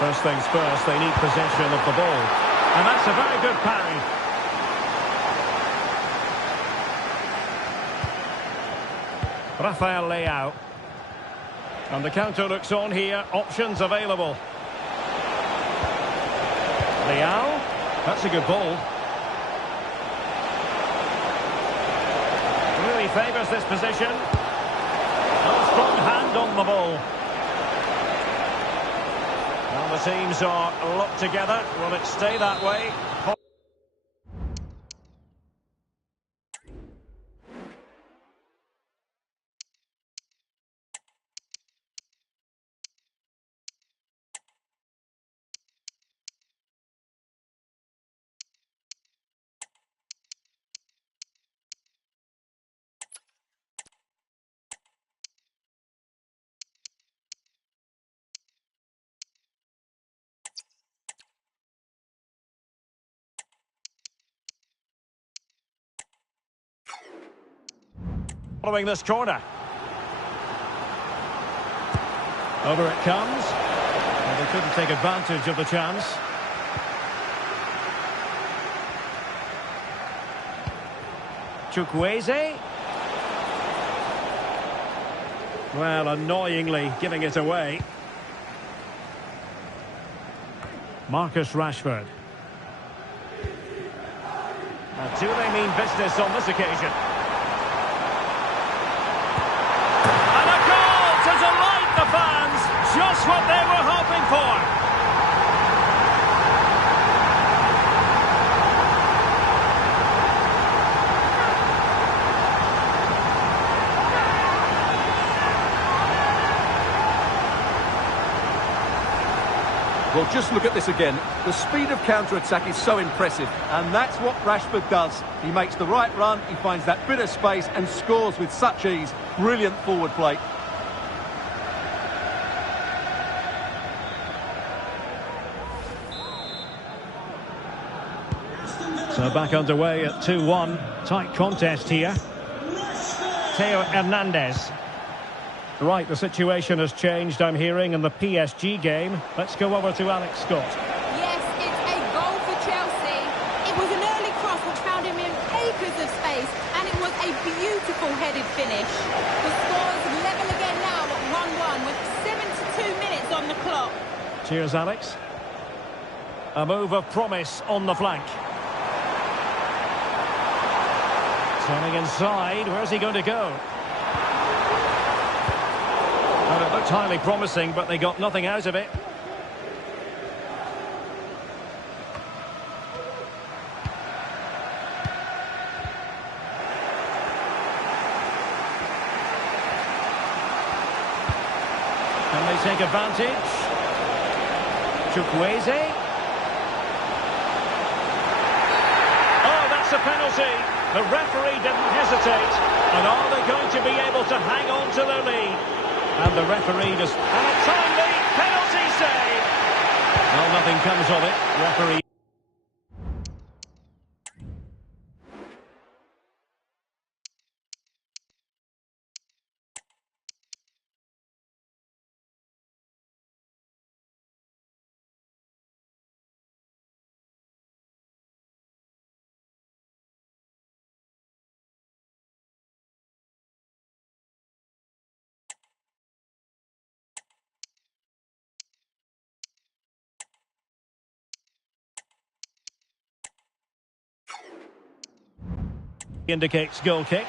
First things first, they need possession of the ball. And that's a very good parry. Rafael Leao. And the counter looks on here. Options available. Leao. That's a good ball. Really favours this position. A strong hand on the ball. Well, the teams are locked together. Will it stay that way? Following this corner. Over it comes. Well, they couldn't take advantage of the chance. Chukwueze. Well, annoyingly giving it away. Marcus Rashford. Now, do they mean business on this occasion? And a goal to delight the fans. Just what they were hoping for. Well, just look at this again. The speed of counter-attack is so impressive, and that's what Rashford does. He makes the right run, he finds that bit of space and scores with such ease. Brilliant forward play. So back underway at 2-1. Tight contest here. Theo Hernandez. Right, the situation has changed, I'm hearing, in the PSG game. Let's go over to Alex Scott. Yes, it's a goal for Chelsea. It was an early cross which found him in acres of space, and it was a beautiful headed finish. The score is level again now at 1-1 with 72 minutes on the clock. Cheers, Alex. A move of promise on the flank. Turning inside, where's he going to go? Well, it looked highly promising, but they got nothing out of it. Can they take advantage? Chukwueze. Oh, that's a penalty. The referee didn't hesitate. And are they going to be able to hang on to their lead? And the referee just... And a timely penalty save! Well, nothing comes of it. Referee... indicates goal kick.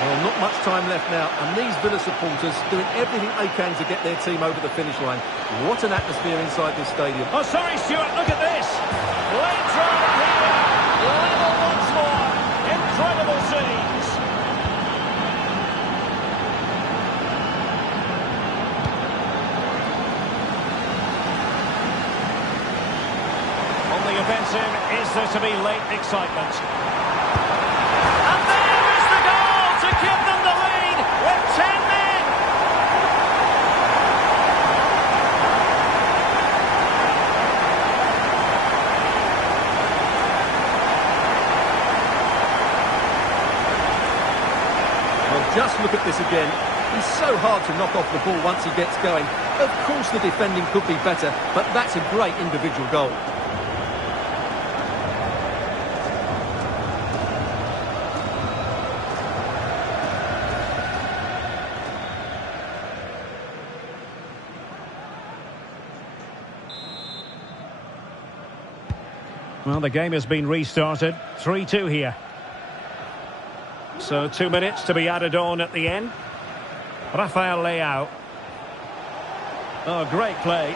Well, not much time left now, and these Villa supporters doing everything they can to get their team over the finish line. What an atmosphere inside this stadium. Oh, sorry, Stuart, look at this. Late throw here. Level once more. Incredible scenes. On the offensive, is there to be late excitement? And there is the goal to give them the lead with 10 men. Well, just look at this again. He's so hard to knock off the ball once he gets going. Of course the defending could be better, but that's a great individual goal. Well, the game has been restarted. 3-2 here. So 2 minutes to be added on at the end. Rafael Leao. Oh, great play.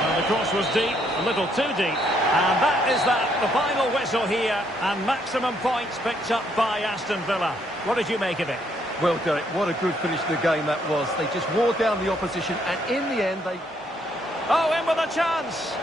And the cross was deep, a little too deep. And that is that, the final whistle here, and maximum points picked up by Aston Villa. What did you make of it? Well, Derek, what a good finish to the game that was. They just wore down the opposition, and in the end, they... Oh, in with a chance!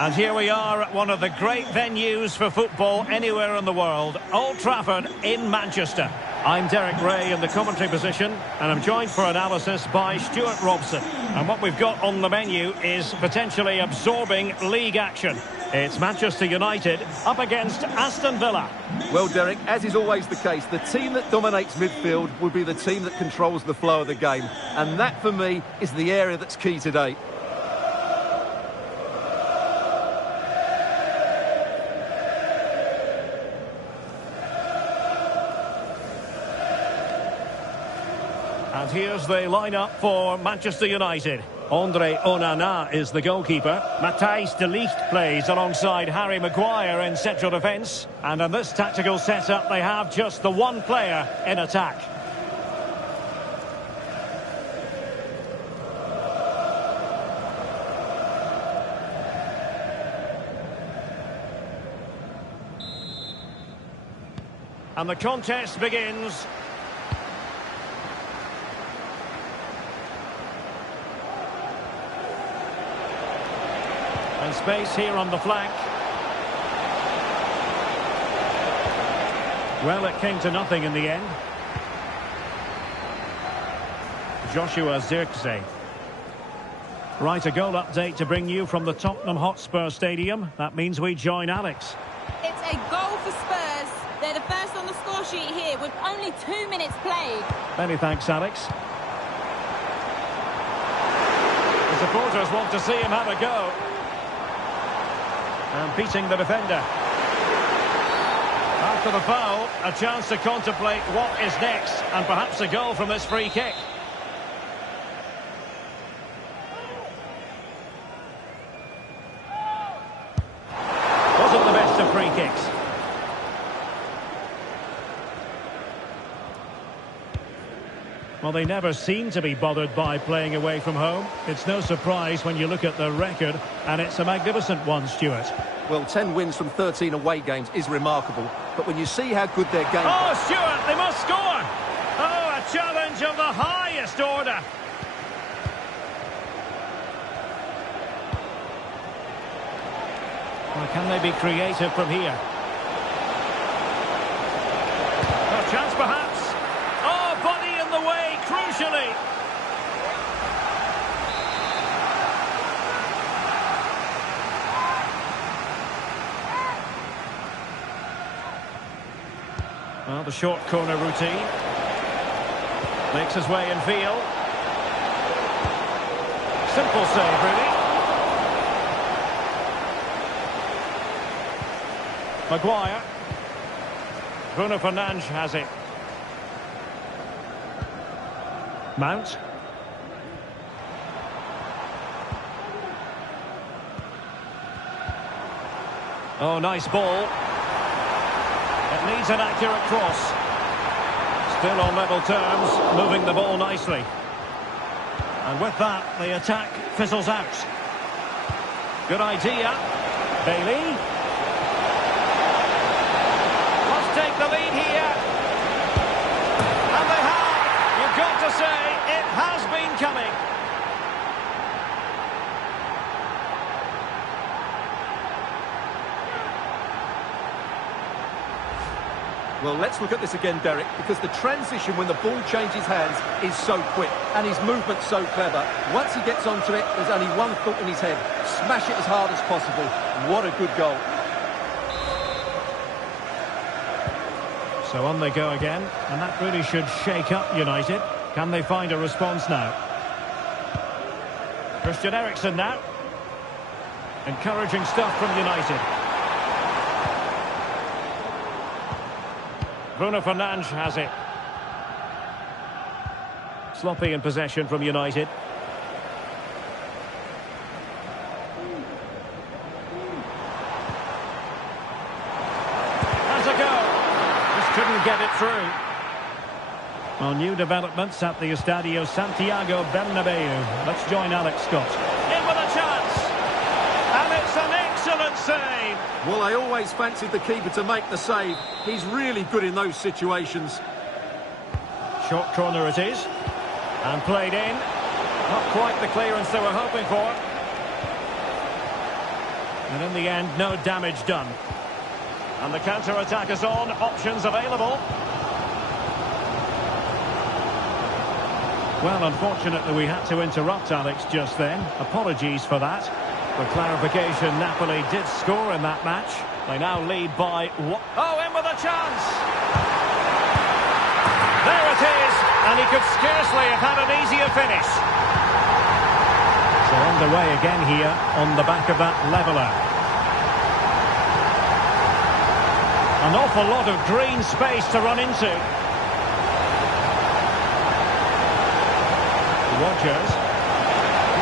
And here we are at one of the great venues for football anywhere in the world, Old Trafford in Manchester. I'm Derek Ray in the commentary position, and I'm joined for analysis by Stuart Robson. And what we've got on the menu is potentially absorbing league action. It's Manchester United up against Aston Villa. Well, Derek, as is always the case, the team that dominates midfield will be the team that controls the flow of the game. And that, for me, is the area that's key today. And here's the lineup for Manchester United. Andre Onana is the goalkeeper. Matthijs de Ligt plays alongside Harry Maguire in central defence. And in this tactical setup, they have just the one player in attack. And the contest begins. And space here on the flank. Well, it came to nothing in the end. Joshua Zirkzee. Right, a goal update to bring you from the Tottenham Hotspur Stadium. That means we join Alex. It's a goal for Spurs. They're the first on the score sheet here with only 2 minutes played. Many thanks, Alex. The supporters want to see him have a go. And beating the defender. After the foul, a chance to contemplate what is next, and perhaps a goal from this free kick. Wasn't the best of free kicks. Well, they never seem to be bothered by playing away from home. It's no surprise when you look at the record, and it's a magnificent one, Stuart. Well, 10 wins from 13 away games is remarkable, but when you see how good their game... Oh, Stuart, they must score! Oh, a challenge of the highest order. Well, can they be creative from here? A chance, perhaps. Oh, body in the way, crucially. Well, the short corner routine. Makes his way in field. Simple save, really. Maguire. Bruno Fernandes has it. Mount. Oh, nice ball. It needs an accurate cross. Still on level terms, moving the ball nicely. And with that, the attack fizzles out. Good idea. Bailey. Must take the lead here. And they have. You've got to say, it has been coming. Well, let's look at this again, Derek, because the transition when the ball changes hands is so quick and his movement's so clever. Once he gets onto it, there's only one thought in his head. Smash it as hard as possible. What a good goal. So on they go again, and that really should shake up United. Can they find a response now? Christian Eriksen now. Encouraging stuff from United. Bruno Fernandes has it. Sloppy in possession from United. Has a go. Just couldn't get it through. Well, new developments at the Estadio Santiago Bernabeu. Let's join Alex Scott. In with a chance. And it's an excellent save. Well, I always fancied the keeper to make the save. He's really good in those situations. Short corner it is. And played in. Not quite the clearance they were hoping for. And in the end, no damage done. And the counter-attack is on. Options available. Well, unfortunately, we had to interrupt Alex just then. Apologies for that. For clarification, Napoli did score in that match. They now lead by one. Oh, in with a chance! There it is, and he could scarcely have had an easier finish. So underway again here on the back of that leveller. An awful lot of green space to run into. Rodgers.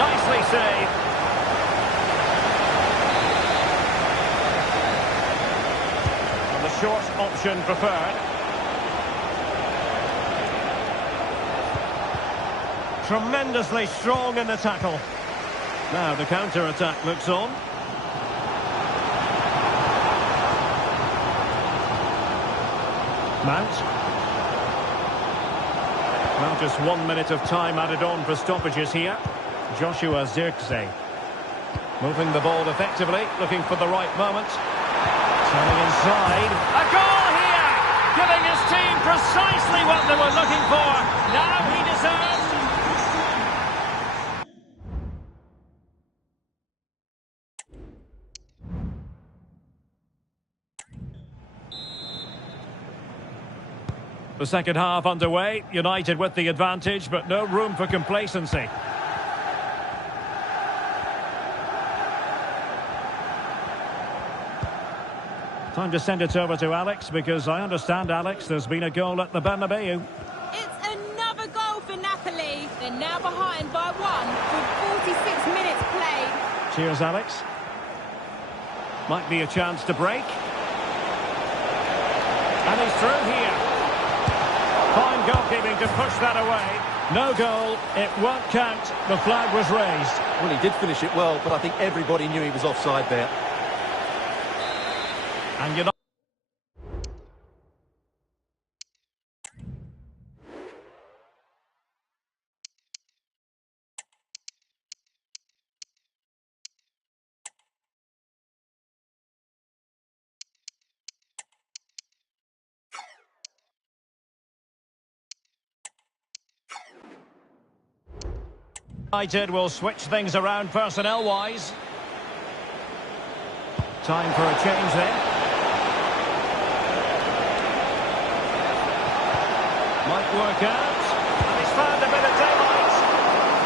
Nicely saved. Short option preferred. Tremendously strong in the tackle. Now the counter-attack looks on. Mount. Well, just 1 minute of time added on for stoppages here. Joshua Zirkzee. Moving the ball effectively, looking for the right moment. Turning inside. A goal here! Giving his team precisely what they were looking for. Now he deserves... The second half underway. United with the advantage, but no room for complacency. Time to send it over to Alex, because I understand, Alex, there's been a goal at the Bernabeu. It's another goal for Napoli. They're now behind by 1 with 46 minutes played. Cheers, Alex. Might be a chance to break. And he's through here. Fine goalkeeping to push that away. No goal, it won't count. The flag was raised. Well, he did finish it well, but I think everybody knew he was offside there. And United will switch things around personnel-wise. Time for a change then. Might work out. And he's found a bit of daylight.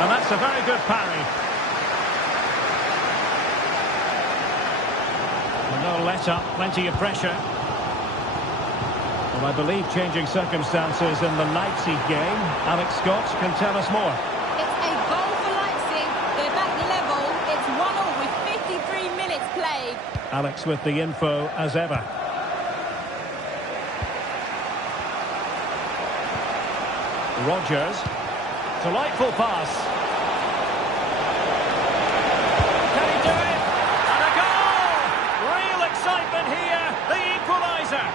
And that's a very good parry. And no let-up, plenty of pressure. Well, I believe changing circumstances in the Leipzig game. Alex Scott can tell us more. It's a goal for Leipzig. They're back level. It's 1-1 with 53 minutes played. Alex with the info as ever. Rodgers. Delightful pass. Can he do it? And a goal! Real excitement here. The equaliser.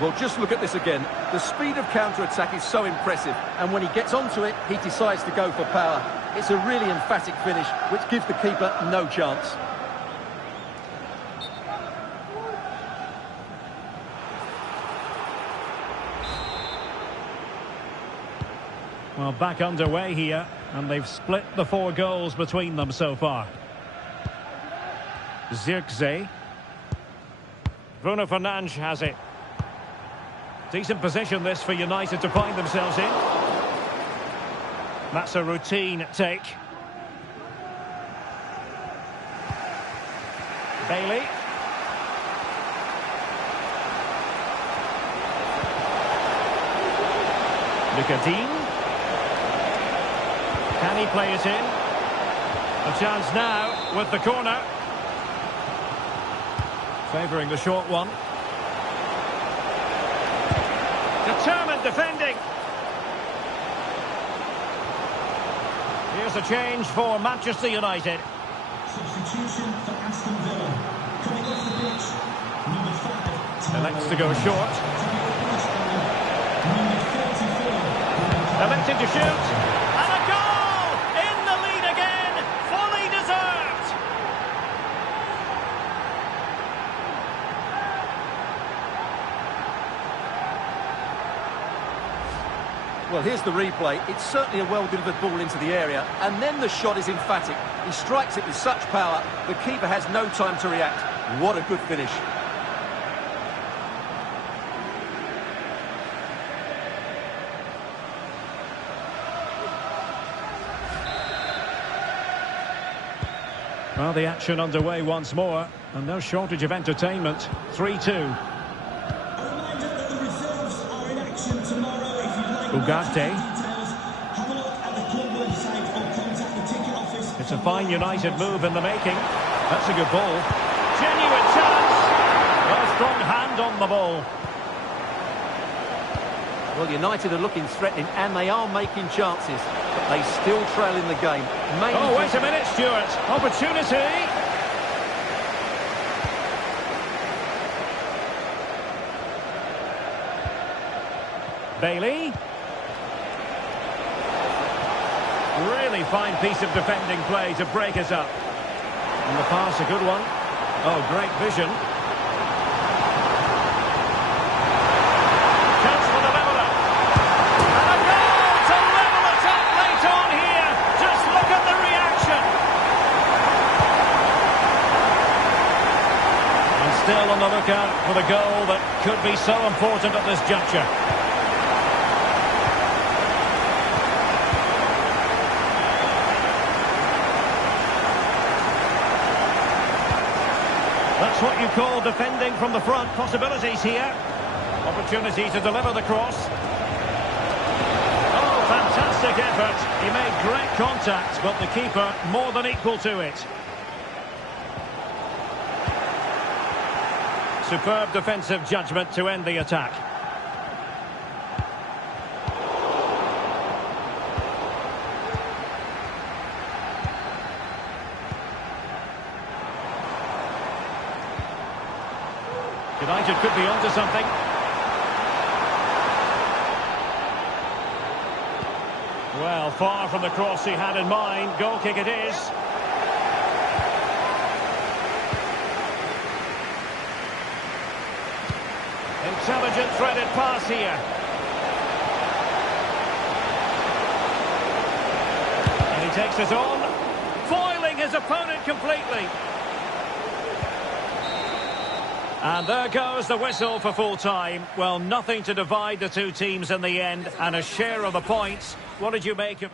Well, just look at this again. The speed of counter-attack is so impressive, and when he gets onto it, he decides to go for power. It's a really emphatic finish, which gives the keeper no chance. Well, back underway here, and they've split the 4 goals between them so far. Zirkzee. Bruno Fernandes has it. Decent position this for United to find themselves in. That's a routine take. Bailey. Lucadine. Can he play it in? A chance now with the corner. Favouring the short one. Determined defending. Here's a change for Manchester United. Substitution for Aston Villa. Coming off the pitch, number 5. Elects to go short. Number 34. Elected to shoot. And a goal! In the lead again. Fully deserved. Well, here's the replay. It's certainly a well-delivered ball into the area, and then the shot is emphatic. He strikes it with such power, the keeper has no time to react. What a good finish. Well, the action underway once more, and no shortage of entertainment. 3-2. Ugarte. It's a fine United move in the making. That's a good ball. Genuine chance. Well, strong hand on the ball. Well, United are looking threatening, and they are making chances, but they still trail in the game. Oh, wait a minute, Stuart. Opportunity. Bailey. Really fine piece of defending play to break us up. And the pass, a good one. Oh, great vision. Chance for the leveller. the lookout for the goal that could be so important at this juncture. That's what you call defending from the front. Possibilities here. Opportunity to deliver the cross. Oh, fantastic effort. He made great contact, but the keeper more than equal to it. Superb defensive judgment to end the attack. United could be onto something. Well, far from the cross he had in mind. Goal kick it is. Intelligent threaded pass here. And he takes it on, foiling his opponent completely. And there goes the whistle for full time. Well, nothing to divide the two teams in the end, and a share of the points. What did you make of...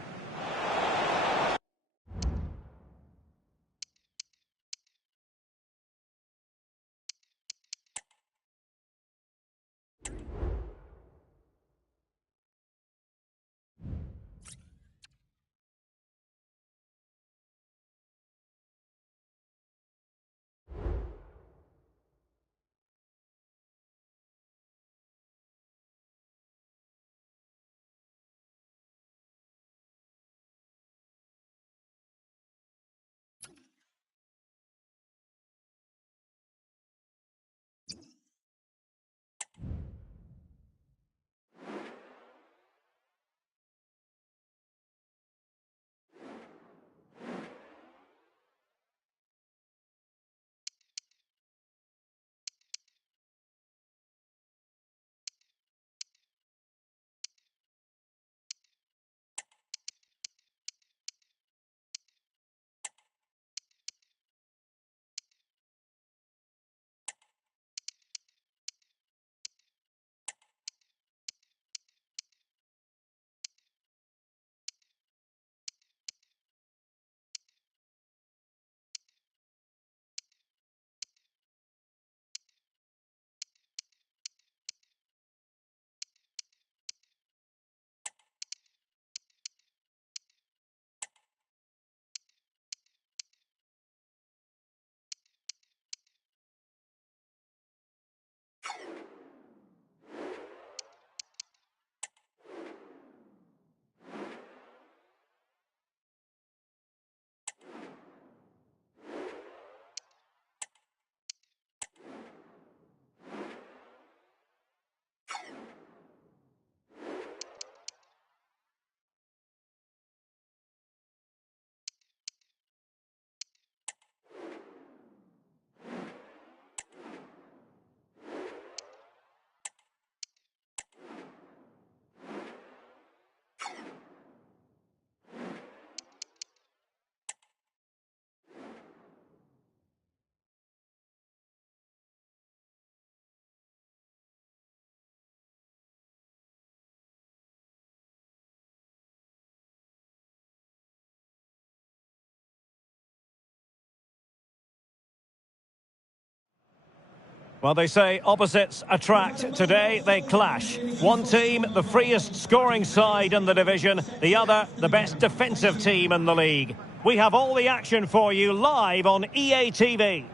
Well, they say opposites attract. Today they clash. One team, the freest scoring side in the division. The other, the best defensive team in the league. We have all the action for you live on EA TV.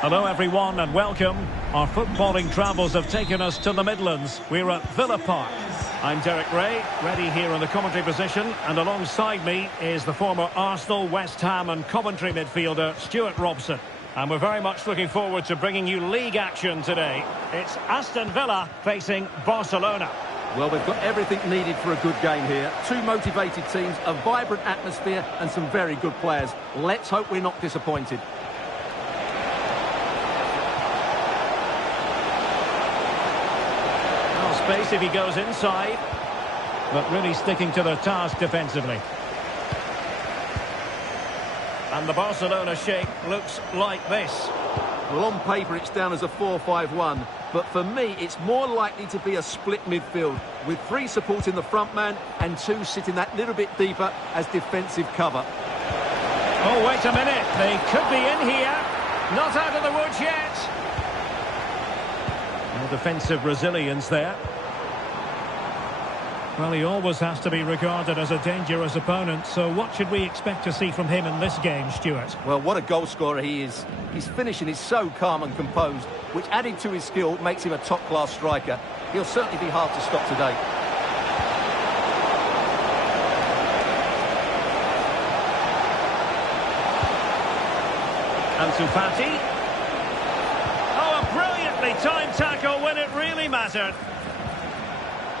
Hello everyone and welcome. Our footballing travels have taken us to the Midlands. We're at Villa Park. I'm Derek Ray, ready here in the commentary position, and alongside me is the former Arsenal, West Ham and Coventry midfielder Stuart Robson. And we're very much looking forward to bringing you league action today. It's Aston Villa facing Barcelona. Well, we've got everything needed for a good game here. Two motivated teams, a vibrant atmosphere and some very good players. Let's hope we're not disappointed. Space if he goes inside. but really sticking to their task defensively. And the Barcelona shape looks like this. Well, on paper it's down as a 4-5-1, but for me it's more likely to be a split midfield, with 3 supporting the front man and 2 sitting that little bit deeper as defensive cover. Oh, wait a minute, they could be in here. Not out of the woods yet. No defensive resilience there. Well, he always has to be regarded as a dangerous opponent, so what should we expect to see from him in this game, Stuart? Well, what a goal scorer he is. His finishing is so calm and composed, which added to his skill makes him a top-class striker. He'll certainly be hard to stop today. Ansu Fati. Oh, a brilliantly timed tackle when it really mattered.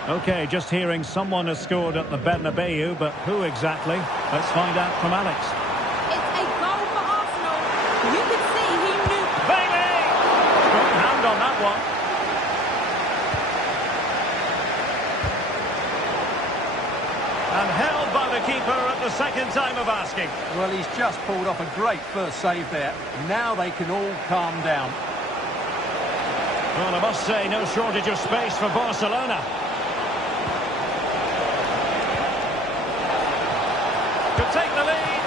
OK, just hearing someone has scored at the Bernabeu, but who exactly? Let's find out from Alex. It's a goal for Arsenal. You can see he knew... Bailey! Good hand on that one. And held by the keeper at the second time of asking. Well, he's just pulled off a great first save there. Now they can all calm down. Well, I must say, no shortage of space for Barcelona. Could take the lead.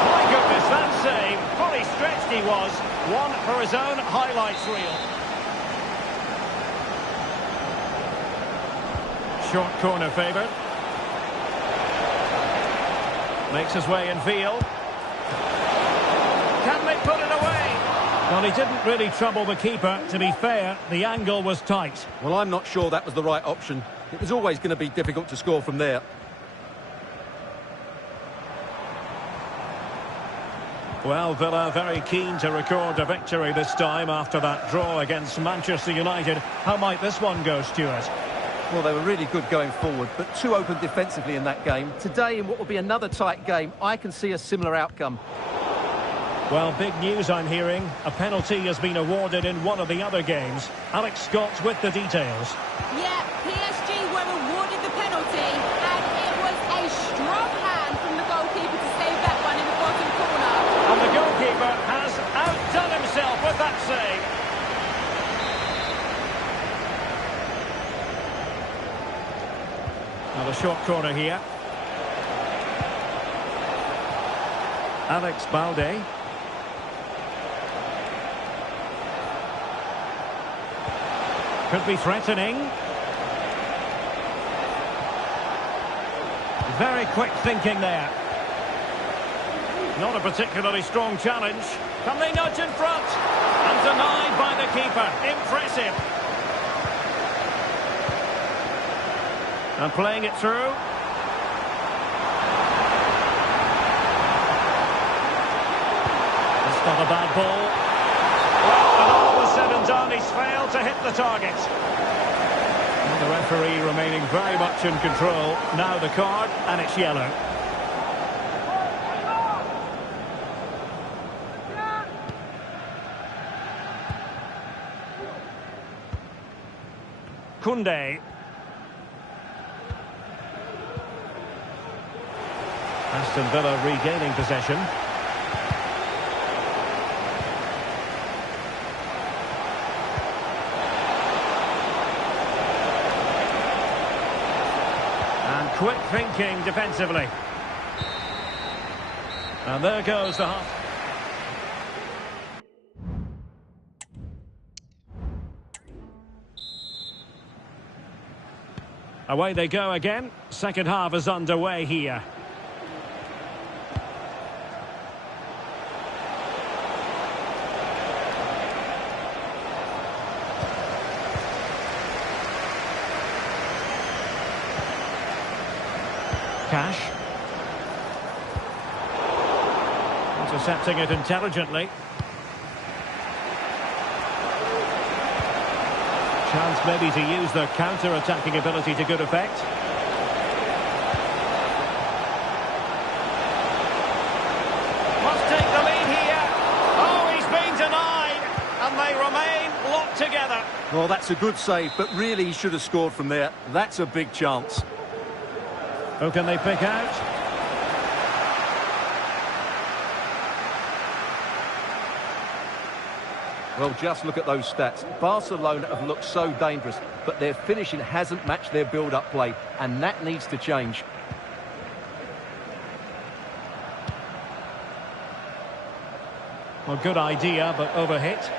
My goodness, that save. Fully stretched he was. One for his own highlights reel. Short corner favoured. Makes his way in field. Can they put it away? Well, he didn't really trouble the keeper. To be fair, the angle was tight. Well, I'm not sure that was the right option. It was always going to be difficult to score from there. Well, Villa very keen to record a victory this time after that draw against Manchester United. How might this one go, Stuart? Well, they were really good going forward, but too open defensively in that game. Today, in what will be another tight game, I can see a similar outcome. Well, big news I'm hearing. A penalty has been awarded in one of the other games. Alex Scott's with the details. Yeah, PSG were awarded the penalty, and it was a strong hand from the goalkeeper to save that one in the bottom corner. And the goalkeeper has outdone himself with that save. Now the short corner here. Alex Balde. Could be threatening. Very quick thinking there. Not a particularly strong challenge. Can they nudge in front? And denied by the keeper. Impressive. And playing it through. It's not a bad ball. Well, and all was said and done, he's failed to hit the target. And the referee remaining very much in control. Now the card, and it's yellow. Koundé. Aston Villa regaining possession. And quick thinking defensively. And there goes the half. Away they go again. Second half is underway here. Cash. Intercepting it intelligently. Chance maybe to use their counter-attacking ability to good effect. Must take the lead here. Oh, he's been denied. And they remain locked together. Well, that's a good save, but really he should have scored from there. That's a big chance. Who can they pick out? Well, just look at those stats. Barcelona have looked so dangerous, but their finishing hasn't matched their build-up play, and that needs to change. Well, good idea, but overhit.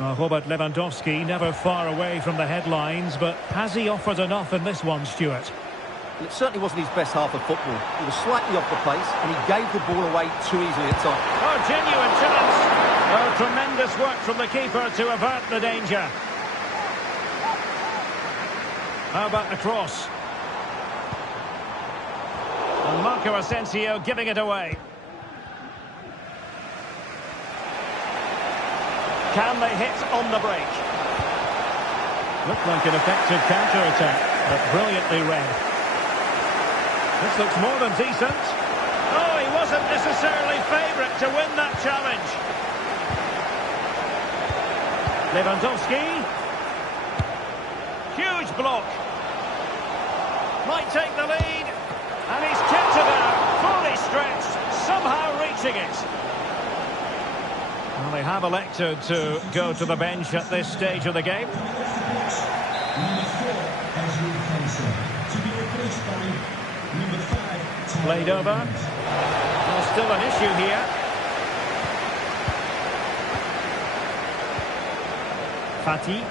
Well, Robert Lewandowski never far away from the headlines, but has he offered enough in this one, Stuart? It certainly wasn't his best half of football. He was slightly off the pace, and he gave the ball away too easily at times. Oh, genuine chance. Oh, tremendous work from the keeper to avert the danger. How about the cross? And Marco Asensio giving it away. Can they hit on the break? Looked like an effective counter-attack, but brilliantly read. This looks more than decent. Oh, he wasn't necessarily favourite to win that challenge. Lewandowski. Huge block. Might take the lead. And he's kept it out. Fully stretched. Somehow reaching it. Well, they have elected to go to the bench at this stage of the game. Number 4, Ezri Konsa, to be replaced by number 5, Played over. Well, still an issue here. Fati.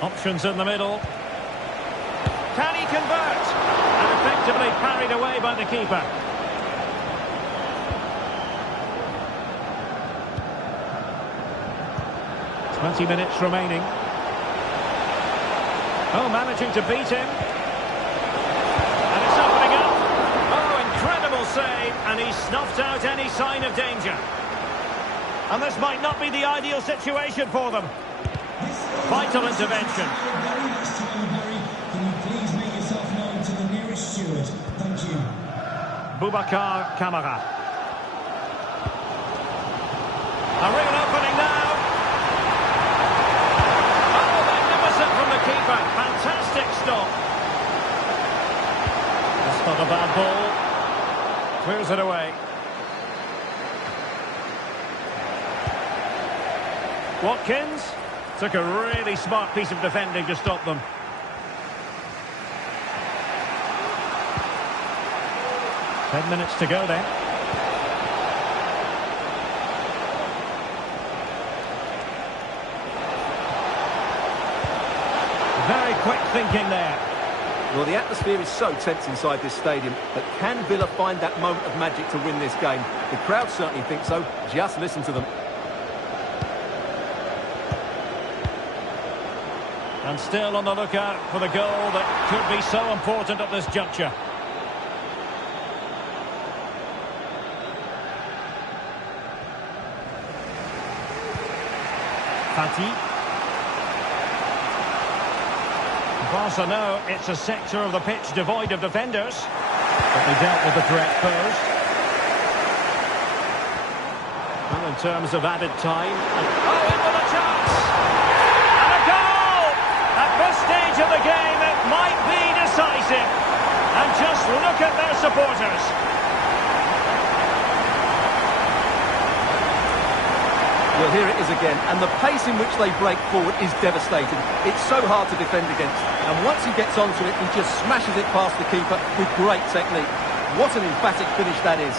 Options in the middle. Can he convert? And effectively parried away by the keeper. 20 minutes remaining. Oh, managing to beat him. And it's opening up. Oh, incredible save. And he's snuffed out any sign of danger. And this might not be the ideal situation for them. Vital intervention. Very last time, Barry. Can you please make yourself known to the nearest steward? Thank you. Boubacar Kamara. A real opening now. From the keeper, fantastic stop. That's not a bad ball. Clears it away. Watkins took a really smart piece of defending to stop them. Ten minutes to go then. Very quick thinking there. Well, the atmosphere is so tense inside this stadium, but can Villa find that moment of magic to win this game? The crowd certainly think so. Just listen to them. And still on the lookout for the goal that could be so important at this juncture. Fati. Barca know it's a sector of the pitch devoid of defenders, but they dealt with the threat posed. Well, in terms of added time, oh, in with a chance! And a goal! At this stage of the game, it might be decisive. And just look at their supporters. Well, here it is again, and the pace in which they break forward is devastating. It's so hard to defend against, and once he gets onto it, he just smashes it past the keeper with great technique. What an emphatic finish that is.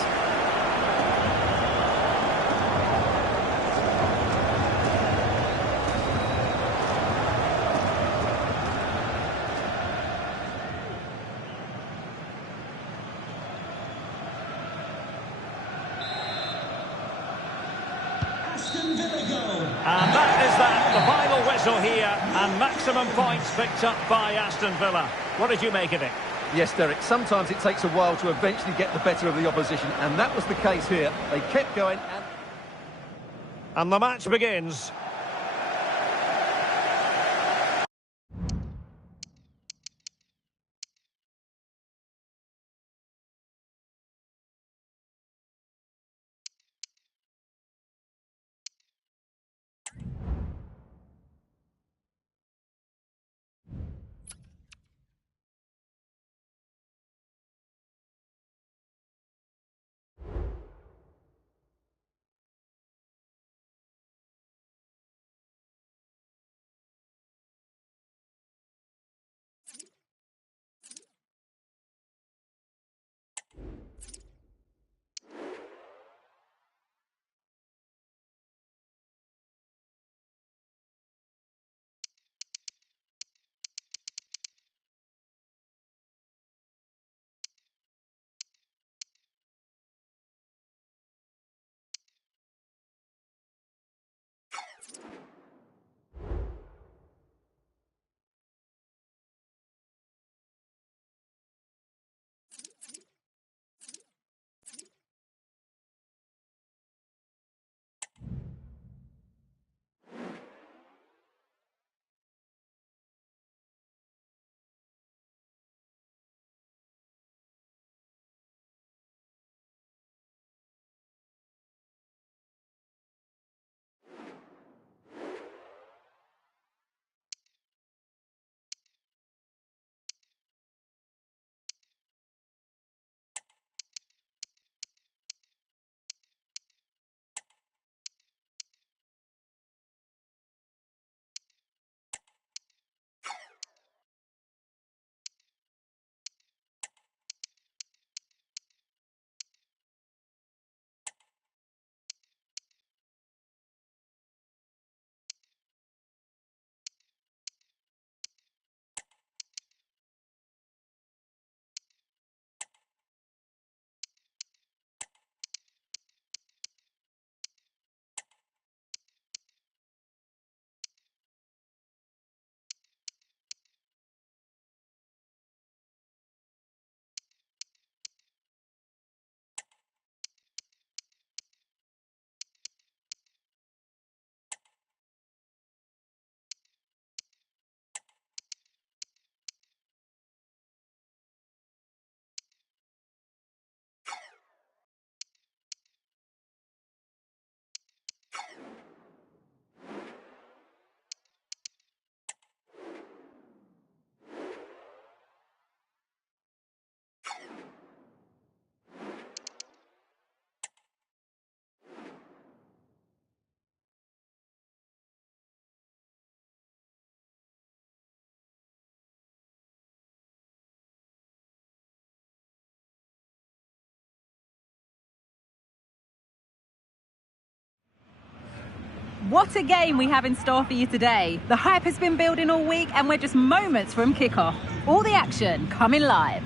Aston Villa goal. And that is that, the final whistle here, and maximum points picked up by Aston Villa. What did you make of it? Yes, Derek, sometimes it takes a while to eventually get the better of the opposition, and that was the case here. They kept going And the match begins. What a game we have in store for you today. The hype has been building all week and we're just moments from kickoff. All the action coming live.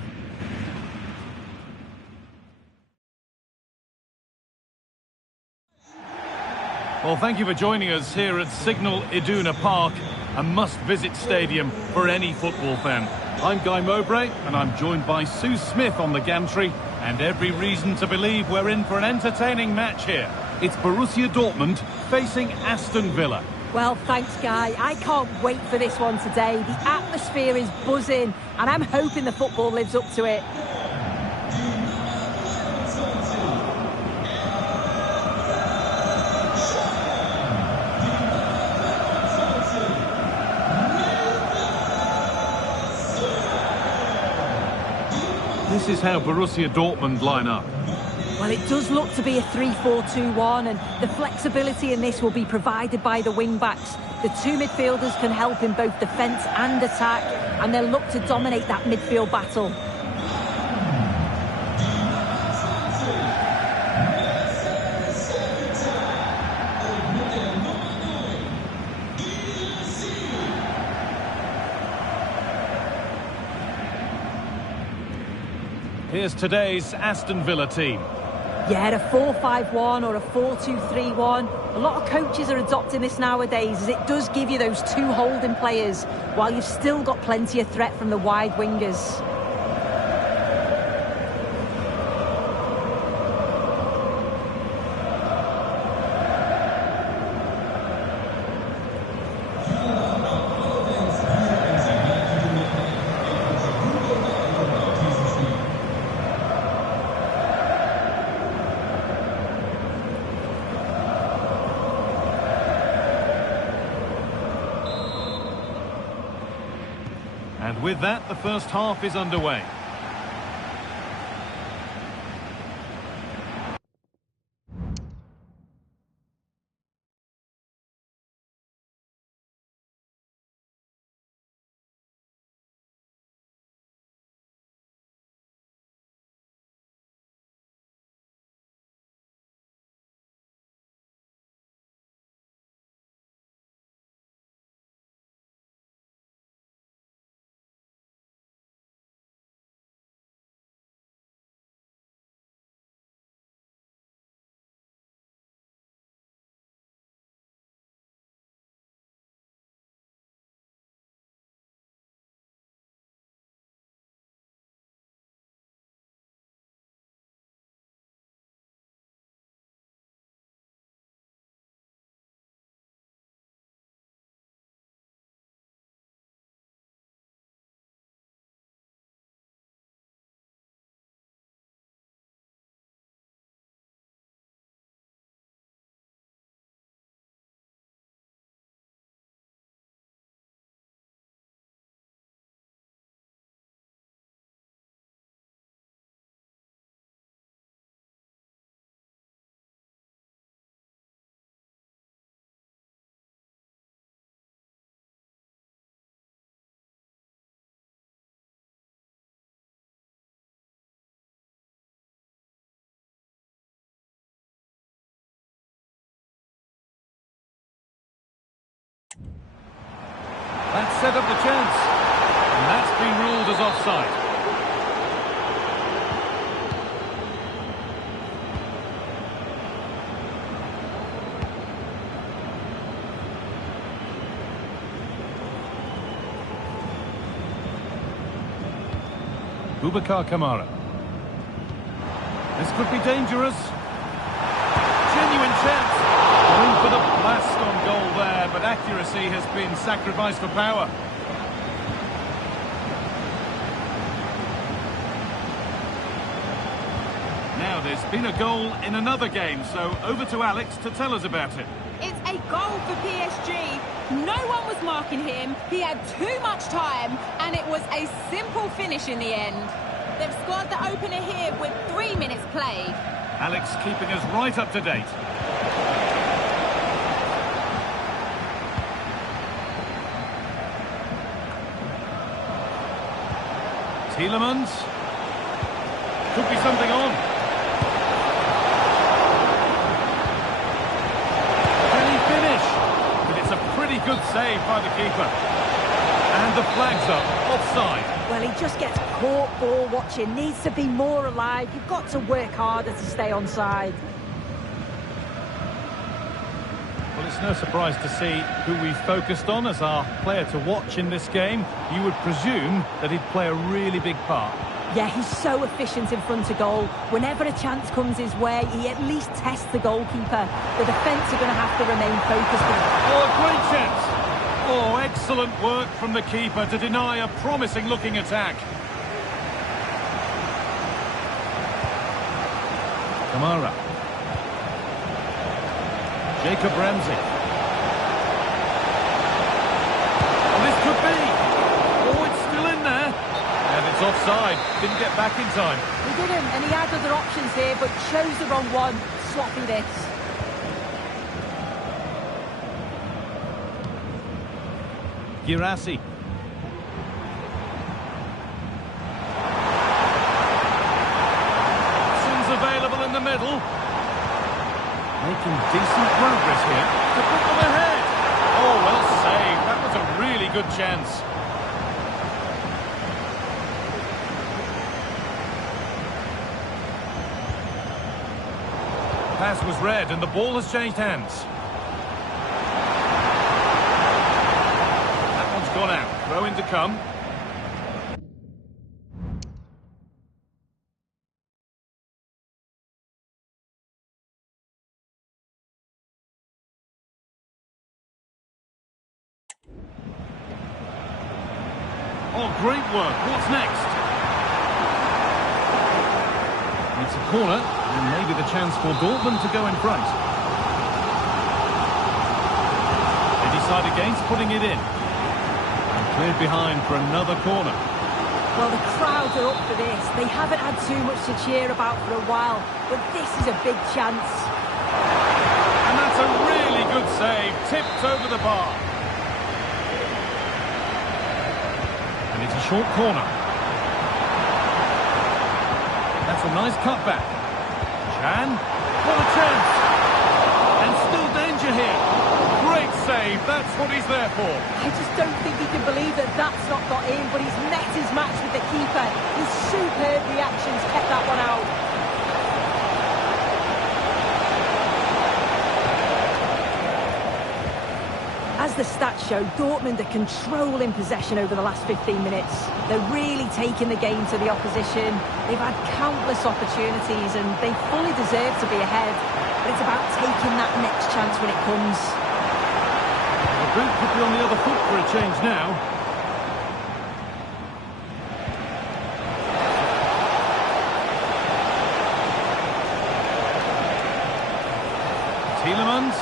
Well, thank you for joining us here at Signal Iduna Park, a must-visit stadium for any football fan. I'm Guy Mowbray, and I'm joined by Sue Smith on the gantry, and every reason to believe we're in for an entertaining match here. It's Borussia Dortmund facing Aston Villa. Well, thanks, Guy. I can't wait for this one today. The atmosphere is buzzing, and I'm hoping the football lives up to it. This is how Borussia Dortmund line up. Well, it does look to be a 3-4-2-1, and the flexibility in this will be provided by the wing-backs. The two midfielders can help in both defence and attack, and they'll look to dominate that midfield battle. Here's today's Aston Villa team. Yeah, a 4-5-1 or a 4-2-3-1. A lot of coaches are adopting this nowadays, as it does give you those two holding players, while you've still got plenty of threat from the wide wingers. And with that, the first half is underway. That set up the chance, and that's been ruled as offside. Boubacar Kamara. This could be dangerous. Genuine chance. Going for the blast on goal there, but accuracy has been sacrificed for power. Now, there's been a goal in another game, so over to Alex to tell us about it. It's a goal for PSG. No one was marking him. He had too much time, and it was a simple finish in the end. They've scored the opener here with 3 minutes played. Alex keeping us right up to date. Tielemans. Could be something on. Can he finish? really good save by the keeper. And the flag's up, offside. Well, he just gets caught ball watching, needs to be more alive. You've got to work harder to stay onside. Well, it's no surprise to see who we focused on as our player to watch in this game. You would presume that he'd play a really big part. Yeah, he's so efficient in front of goal. Whenever a chance comes his way, he at least tests the goalkeeper. The defence are going to have to remain focused. Oh, a great chance! Oh, excellent work from the keeper to deny a promising-looking attack. Kamara. Jacob Ramsey. Oh, this could be. Oh, it's still in there. And it's offside. Didn't get back in time. He didn't, and he had other options here, but chose the wrong one. Sloppy this. Girassi. Options available in the middle. Making decent progress here to put them ahead. Oh, well saved. That was a really good chance. Pass was read and the ball has changed hands. That one's gone out. Throw in to come. Oh, great work. What's next? It's a corner, and maybe the chance for Dortmund to go in front. They decide against putting it in. And cleared behind for another corner. Well, the crowds are up for this. They haven't had too much to cheer about for a while, but this is a big chance. And that's a really good save. Tipped over the bar. And it's a short corner. That's a nice cutback. Chan, what a chance! And still danger here. Great save, that's what he's there for. I just don't think he can believe that that's not got in, but he's met his match with the keeper. His superb reactions kept that one out. As the stats show, Dortmund are controlling possession over the last 15 minutes. They're really taking the game to the opposition. They've had countless opportunities and they fully deserve to be ahead. But it's about taking that next chance when it comes. The boot could be on the other foot for a change now. Tielemans.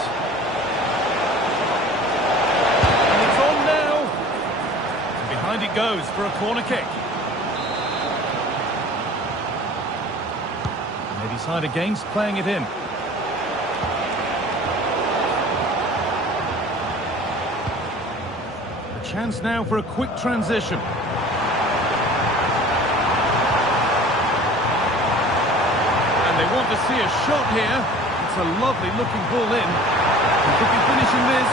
It goes for a corner kick. And they decide against playing it in. A chance now for a quick transition. And they want to see a shot here. It's a lovely looking ball in. He could be finishing this.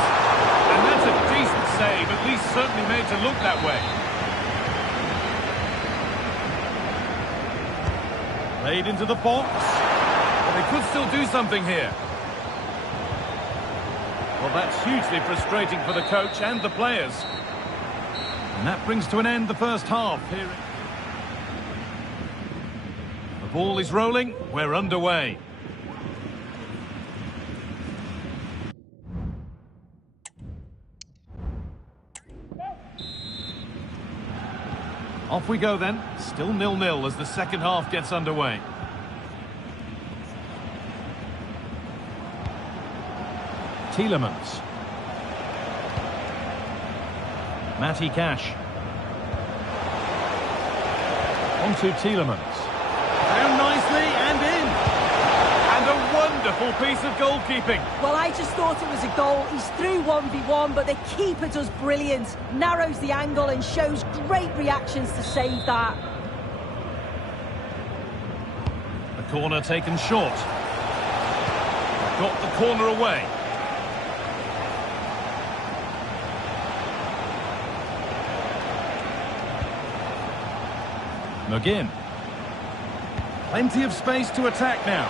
And that's a decent save, at least certainly made to look that way. Played into the box. But they could still do something here. Well, that's hugely frustrating for the coach and the players. And that brings to an end the first half. Here, the ball is rolling. We're underway. Off we go then, still 0-0 as the second half gets underway. Tielemans. Matty Cash. On to Tielemans. Down nicely and in. And a wonderful piece of goalkeeping. Well, I just thought it was a goal. He's through 1v1, but the keeper does brilliant. Narrows the angle and shows great reactions to save that. The corner taken short. Got the corner away. McGinn. Plenty of space to attack now.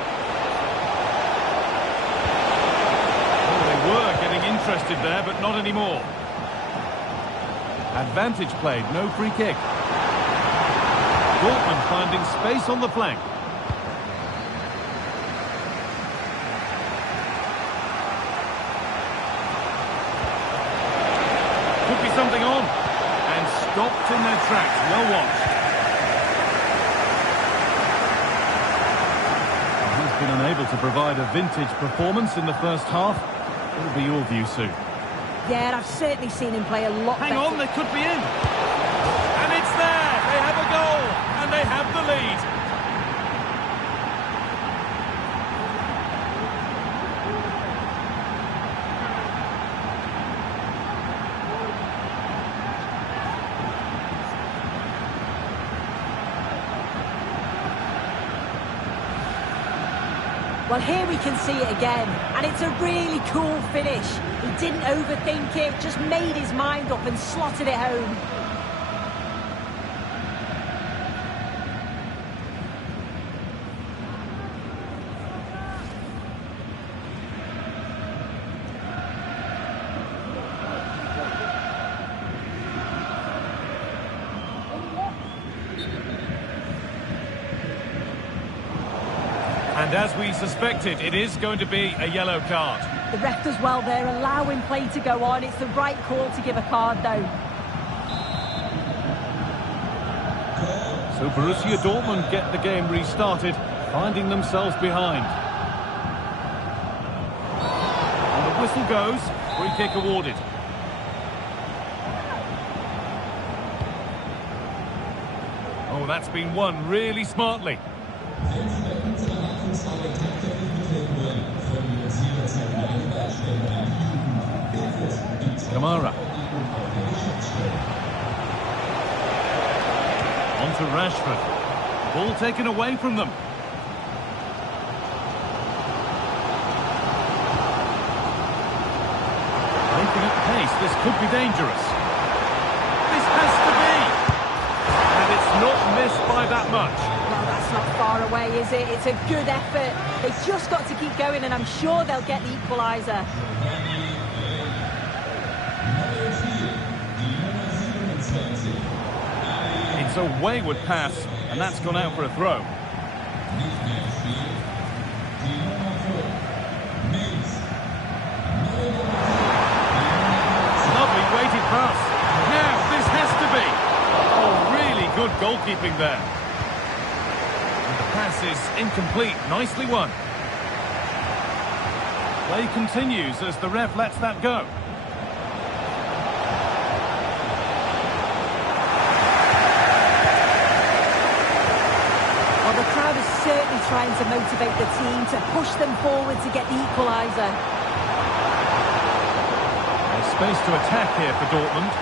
Oh, they were getting interested there, but not anymore. Advantage played, no free kick. Dortmund finding space on the flank. Could be something on. And stopped in their tracks. Well watched. He's been unable to provide a vintage performance in the first half. What will be your view, Sue? Yeah, I've certainly seen him play a lot better. Hang on, they could be in. And it's there. They have a goal. And they have the lead. Well, here we can see it again, and it's a really cool finish. He didn't overthink it, just made his mind up and slotted it home. And as we suspected, it is going to be a yellow card. The ref does well there, allowing play to go on. It's the right call to give a card, though. So Borussia Dortmund get the game restarted, finding themselves behind. And the whistle goes, free kick awarded. Oh, that's been won really smartly. Kamara. On to Rashford. Ball taken away from them. Making at pace, this could be dangerous. This has to be! And it's not missed by that much. Well, that's not far away, is it? It's a good effort. They've just got to keep going, and I'm sure they'll get the equaliser. It's a wayward pass, and that's gone out for a throw. Lovely weighted pass. Now, this has to be. Oh, really good goalkeeping there. And the pass is incomplete. Nicely won. Play continues as the ref lets that go. Well, the crowd is certainly trying to motivate the team to push them forward to get the equaliser. There's space to attack here for Dortmund.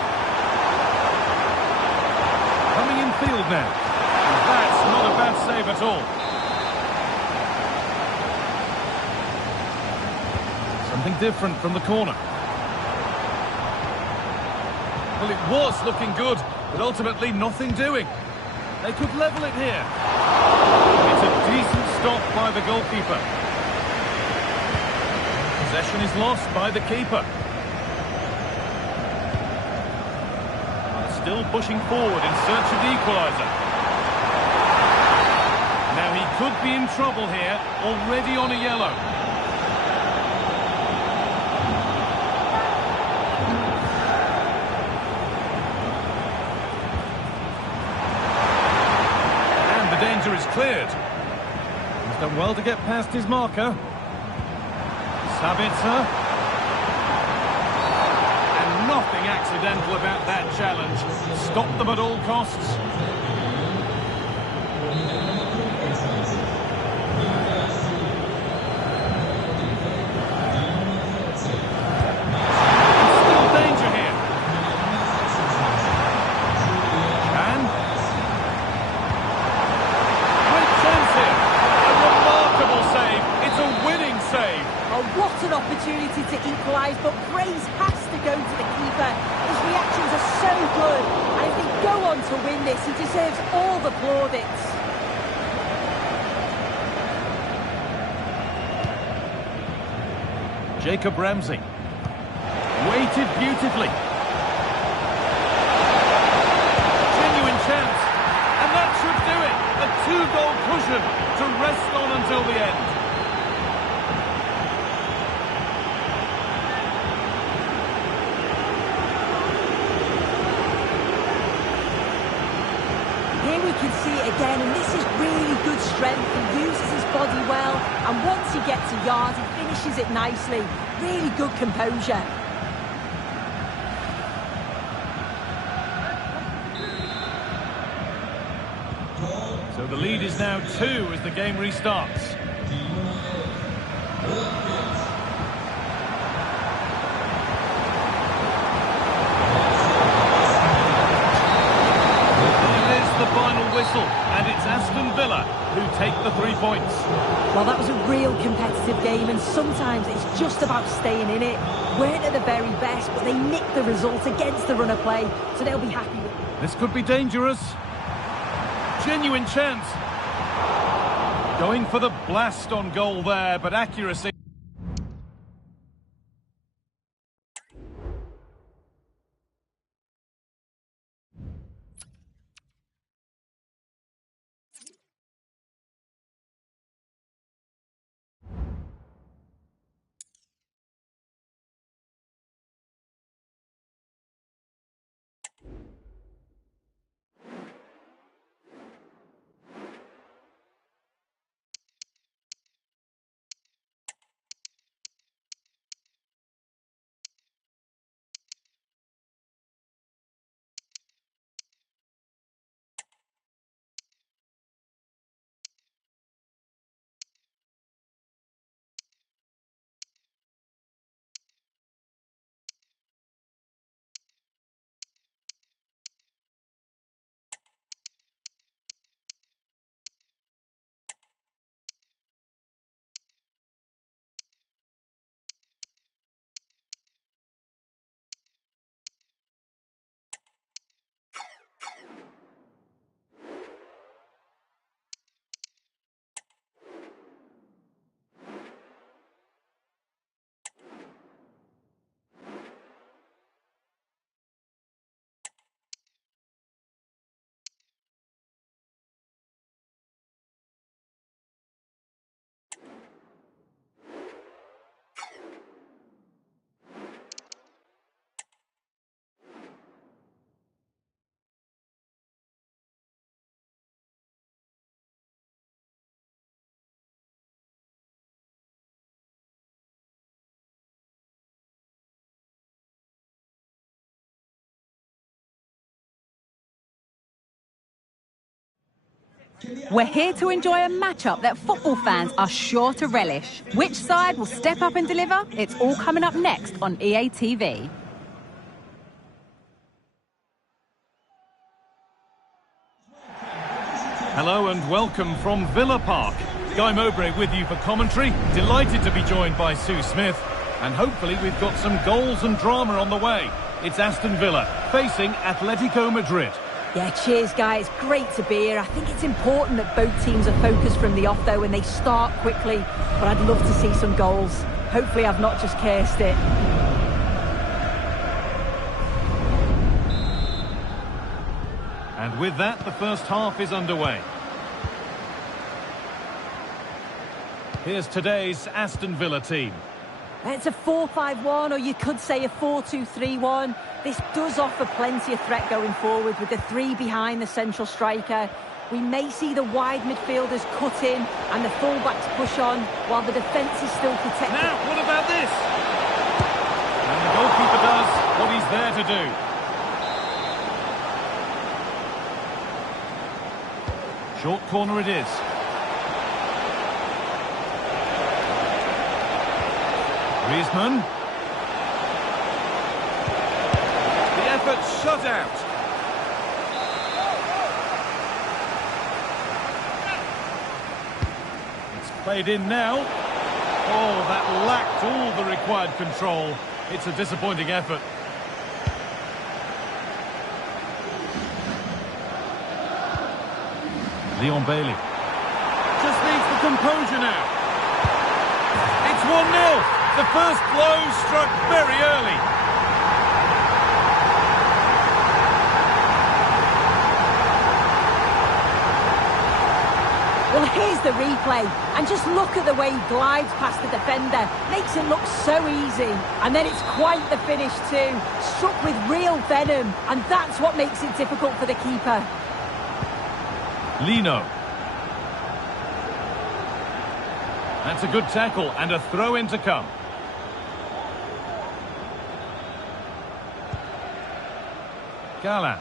Coming in field now. And that's not a bad save at all. Something different from the corner. Well, it was looking good, but ultimately nothing doing. They could level it here. It's a decent stop by the goalkeeper. Possession is lost by the keeper. Still pushing forward in search of the equaliser. Now he could be in trouble here, already on a yellow. Danger is cleared. He's done well to get past his marker. Sabitzer. And nothing accidental about that challenge. Stop them at all costs. Still danger here. What an opportunity to equalise, but praise has to go to the keeper. His reactions are so good, and if they go on to to win this. He deserves all the plaudits. Jacob Ramsey. Weighted beautifully. Genuine chance. And that should do it. A two-goal cushion to rest on until the end. Here we can see it again, and this is really good strength. He uses his body well, and once he gets a yard, he finishes it nicely. Really good composure. So the lead is now 2 as the game restarts. The final whistle, and it's Aston Villa who take the 3 points. Well, that was a real competitive game, and sometimes it's just about staying in it. Weren't at the very best, but they nicked the result against the run of play, so they'll be happy with it. This could be dangerous. Genuine chance. Going for the blast on goal there, but accuracy. We're here to enjoy a matchup that football fans are sure to relish. Which side will step up and deliver? It's all coming up next on EA TV. Hello and welcome from Villa Park. Guy Mowbray with you for commentary. Delighted to be joined by Sue Smith. And hopefully we've got some goals and drama on the way. It's Aston Villa facing Atletico Madrid. Yeah, cheers, guys. Great to be here. I think it's important that both teams are focused from the off, though, and they start quickly. But I'd love to see some goals. Hopefully I've not just cursed it. And with that, the first half is underway. Here's today's Aston Villa team. It's a 4-5-1, or you could say a 4-2-3-1. This does offer plenty of threat going forward with the 3 behind the central striker. We may see the wide midfielders cut in and the fullbacks push on while the defence is still protected. Now, what about this? And the goalkeeper does what he's there to do. Short corner it is. Griezmann. The effort shut out. It's played in now. Oh, that lacked all the required control. It's a disappointing effort. Leon Bailey. Just needs the composure now. It's 1-0. The first blow struck very early. Well, here's the replay, and just look at the way he glides past the defender. Makes it look so easy. And then it's quite the finish too. Struck with real venom, and that's what makes it difficult for the keeper. Lino. That's a good tackle, and a throw-in to come. Galan.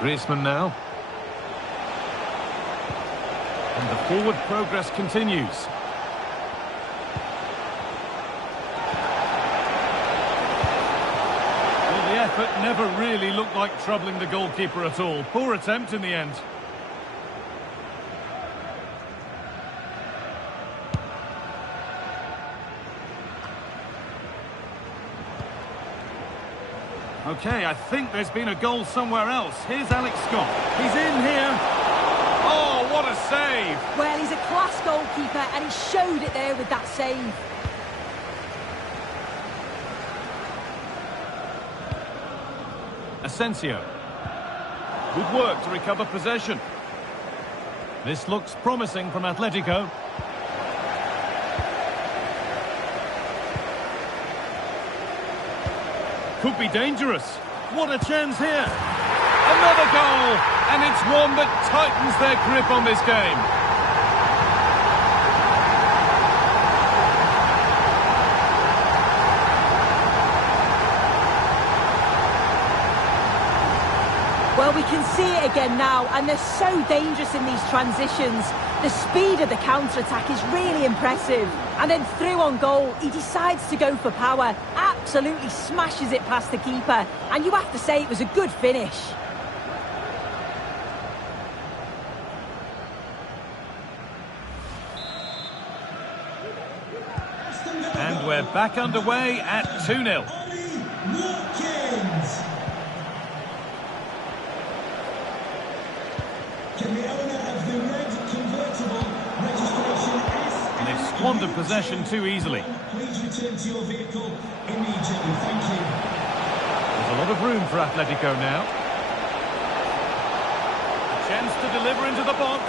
Griezmann now. And the forward progress continues. Well, the effort never really looked like troubling the goalkeeper at all. Poor attempt in the end. Okay, I think there's been a goal somewhere else. Here's Alex Scott. He's in here. Oh, what a save! Well, he's a class goalkeeper, and he showed it there with that save. Asensio. Good work to recover possession. This looks promising from Atletico. Could be dangerous. What a chance here. Another goal, and it's one that tightens their grip on this game. Well, we can see it again now, and they're so dangerous in these transitions. The speed of the counter-attack is really impressive. And then through on goal, he decides to go for power, absolutely smashes it past the keeper, and you have to say it was a good finish. And we're back underway at 2-0. And they've squandered possession too easily. Please return to your vehicle immediately. Thank you. There's a lot of room for Atletico now. A chance to deliver into the box.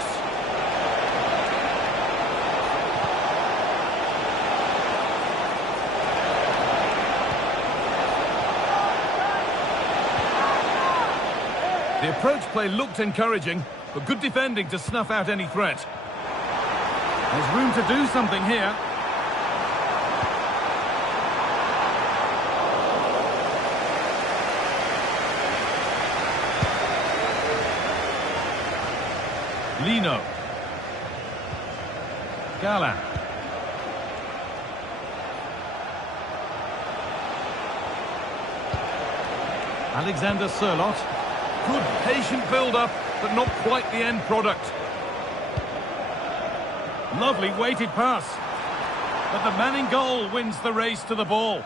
The approach play looked encouraging, but good defending to snuff out any threat. There's room to do something here. Lino. Galan. Alexander Sørloth. Good patient build-up, but not quite the end product. Lovely weighted pass. But the man in goal wins the race to the ball.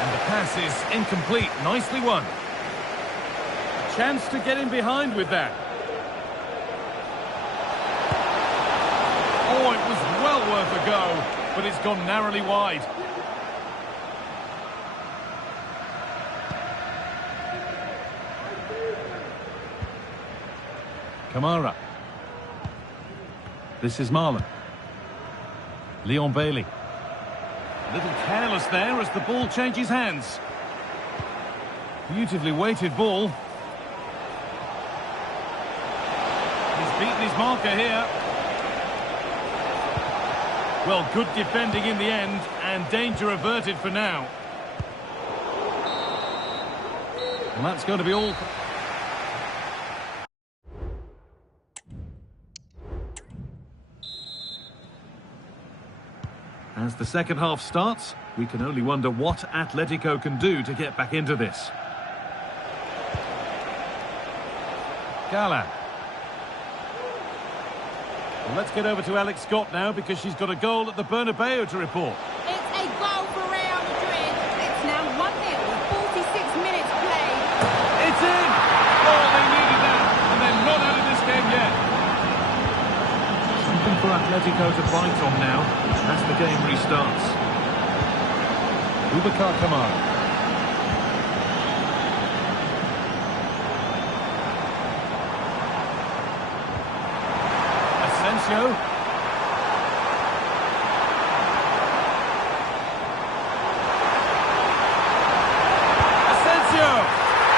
And the pass is incomplete. Nicely won. Chance to get in behind with that. Oh, it was well worth a go, but it's gone narrowly wide. Kamara. This is Marlon. Leon Bailey. A little careless there as the ball changes hands. Beautifully weighted ball. He's beaten his marker here. Well, good defending in the end, and danger averted for now. And that's going to be all. As the second half starts, we can only wonder what Atletico can do to get back into this. Galan. Well, let's get over to Alex Scott now, because she's got a goal at the Bernabeu to report. It's a goal for Real Madrid. It's now Atletico to bite on now as the game restarts. Boubacar Kamara. Asensio.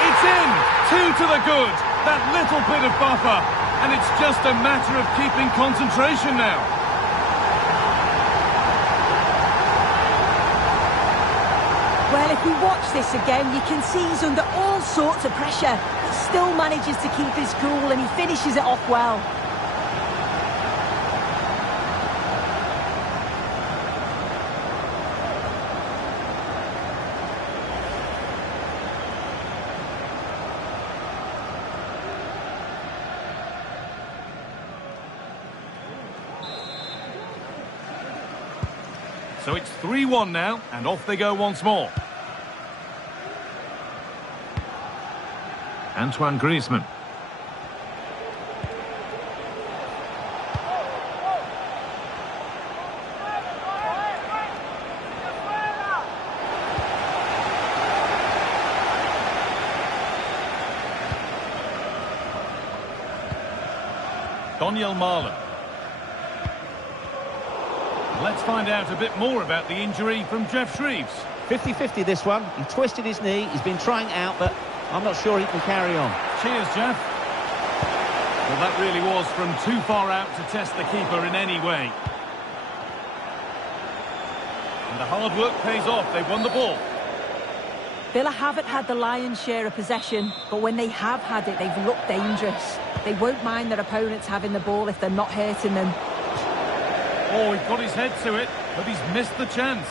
It's in! 2 to the good. That little bit of buffer. And it's just a matter of keeping concentration now. Well, if we watch this again, you can see he's under all sorts of pressure. He still manages to keep his cool and he finishes it off well. So it's 3-1 now, and off they go once more. Antoine Griezmann. Daniel Marlon. Let's find out a bit more about the injury from Jeff Shreves. 50-50 this one. He twisted his knee. He's been trying out, but I'm not sure he can carry on. Cheers, Jeff. Well, that really was from too far out to test the keeper in any way. And the hard work pays off. They've won the ball. Villa haven't had the lion's share of possession, but when they have had it, they've looked dangerous. They won't mind their opponents having the ball if they're not hurting them. Oh, he got his head to it, but he's missed the chance.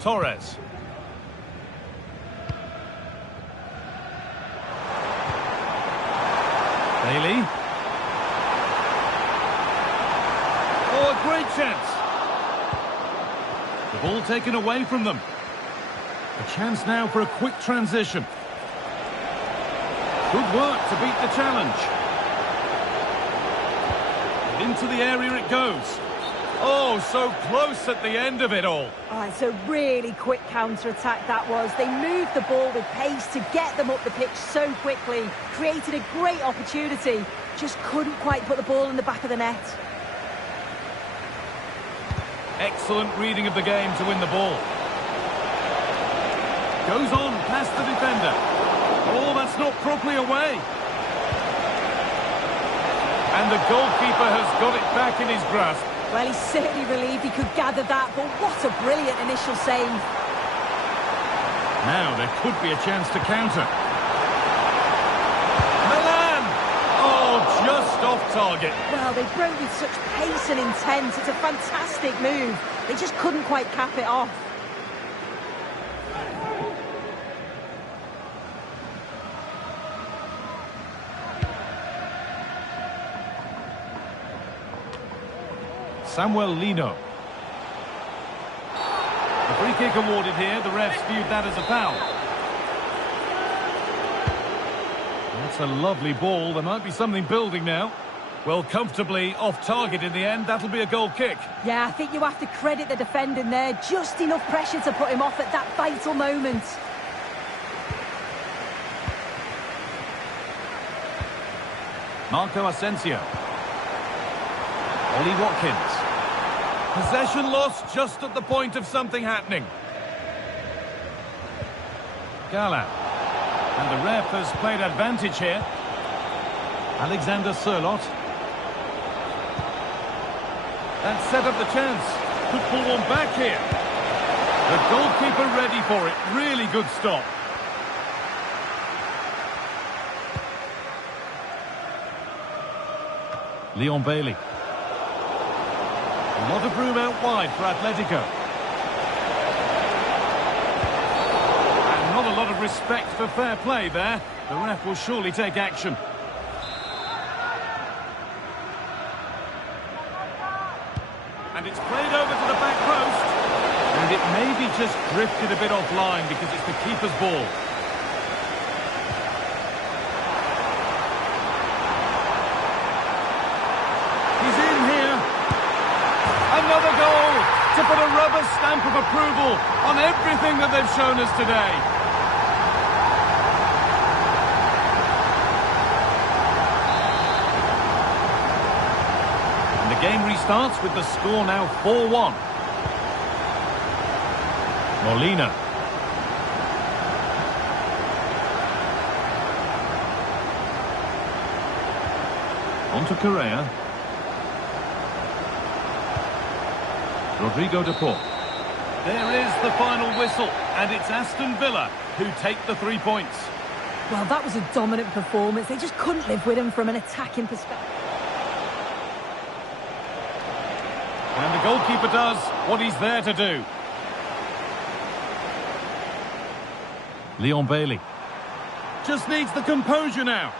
Torres. Bailey. Oh, a great chance. The ball taken away from them. A chance now for a quick transition. Good work to beat the challenge. Into the area it goes. Oh, so close at the end of it all. Oh, it's a really quick counter-attack that was. They moved the ball with pace to get them up the pitch so quickly. Created a great opportunity. Just couldn't quite put the ball in the back of the net. Excellent reading of the game to win the ball. Goes on past the defender. Oh, that's not properly away. And the goalkeeper has got it back in his grasp. Well, he's certainly relieved he could gather that, but what a brilliant initial save. Now there could be a chance to counter. Milan! Oh, just off target. Well, they broke with such pace and intent. It's a fantastic move. They just couldn't quite cap it off. Samuel Lino. The free kick awarded here. The refs viewed that as a foul. That's a lovely ball. There might be something building now. Well, comfortably off target in the end. That'll be a goal kick. Yeah, I think you have to credit the defending there. Just enough pressure to put him off at that vital moment. Marco Asensio. Ollie Watkins. Possession lost just at the point of something happening. Gala. And the ref has played advantage here. Alexander Sørloth. That set up the chance. Could pull one back here. The goalkeeper ready for it. Really good stop. Leon Bailey. A lot of room out wide for Atletico. And not a lot of respect for fair play there. The ref will surely take action. And it's played over to the back post. And it maybe just drifted a bit offline because it's the keeper's ball. to put a rubber stamp of approval on everything that they've shown us today. And the game restarts with the score now 4-1. Molina. On to Correa. Rodrigo de Paul. There is the final whistle, and it's Aston Villa who take the 3 points. Well, that was a dominant performance. They just couldn't live with him from an attacking perspective. And the goalkeeper does what he's there to do. Leon Bailey. Just needs the composure now.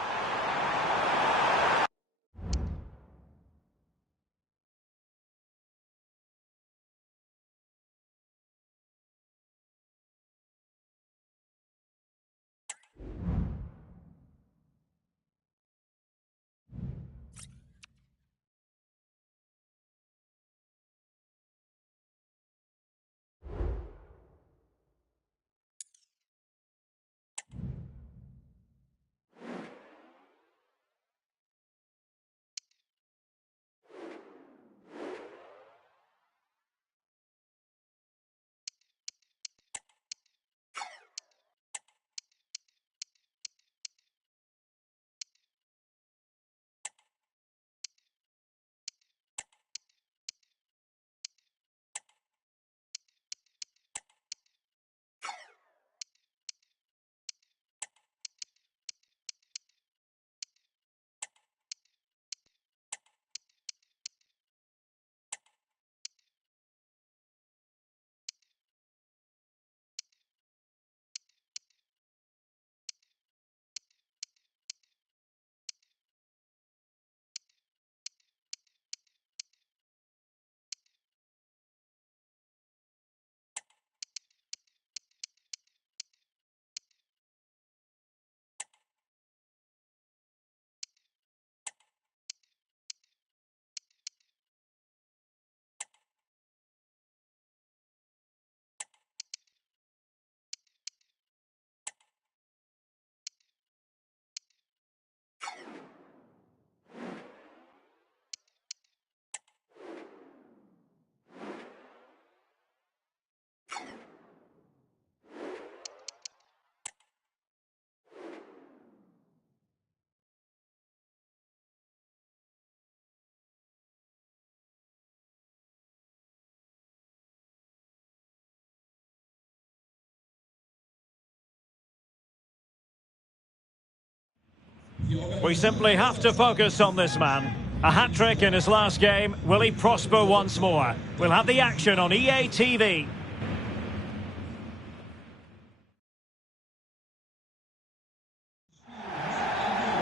We simply have to focus on this man. A hat-trick in his last game. Will he prosper once more? We'll have the action on EA TV.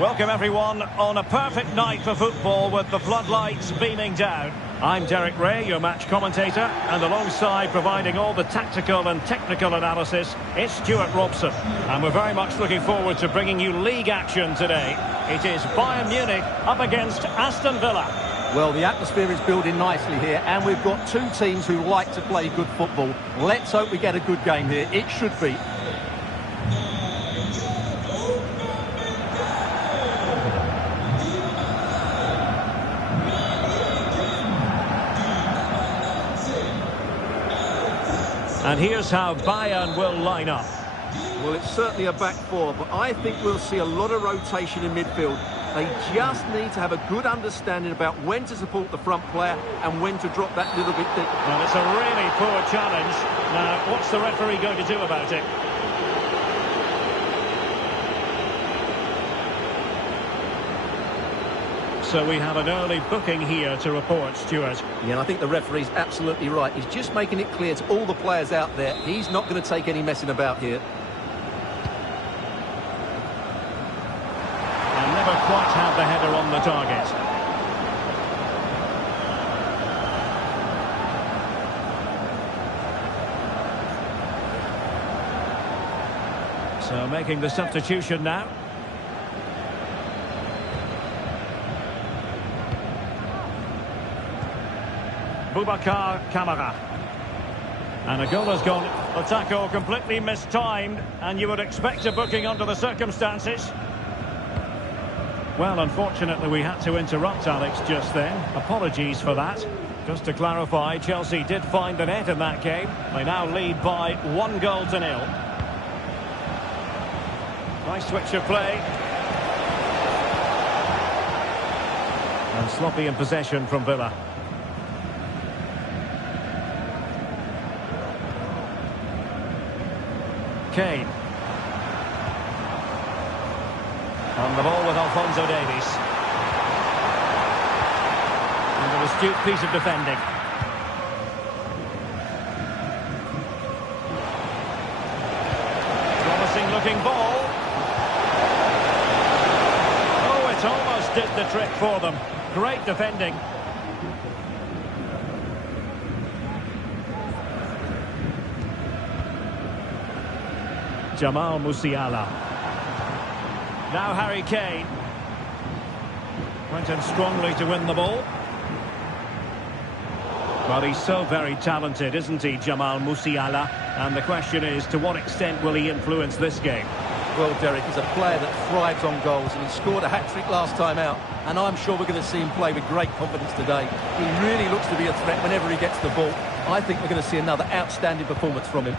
Welcome everyone on a perfect night for football with the floodlights beaming down. I'm Derek Ray, your match commentator, and alongside providing all the tactical and technical analysis, it's Stuart Robson. And we're very much looking forward to bringing you league action today. It is Bayern Munich up against Aston Villa. Well, the atmosphere is building nicely here, and we've got two teams who like to play good football. Let's hope we get a good game here. It should be. And here's how Bayern will line up. Well, it's certainly a back four, but I think we'll see a lot of rotation in midfield. They just need to have a good understanding about when to support the front player and when to drop that little bit deep. Well, it's a really poor challenge. Now, what's the referee going to do about it? So we have an early booking here to report, Stuart. Yeah, and I think the referee's absolutely right. He's just making it clear to all the players out there, he's not going to take any messing about here. And never quite had the header on the target. So making the substitution now. Boubacar Kamara. And a goal has gone. The tackle completely mistimed, and you would expect a booking under the circumstances. Well, unfortunately, we had to interrupt Alex just then. Apologies for that. Just to clarify, Chelsea did find the net in that game. They now lead by 1-0. Nice switch of play. And sloppy in possession from Villa. Kane. On the ball with Alphonso Davies. And an astute piece of defending. Promising looking ball. Oh, it almost did the trick for them. Great defending. Jamal Musiala. Now Harry Kane. Went in strongly to win the ball. Well, he's so very talented, isn't he, Jamal Musiala? And the question is, to what extent will he influence this game? Well, Derek, he's a player that thrives on goals, and he scored a hat-trick last time out, and I'm sure we're going to see him play with great confidence today. He really looks to be a threat whenever he gets the ball. I think we're going to see another outstanding performance from him.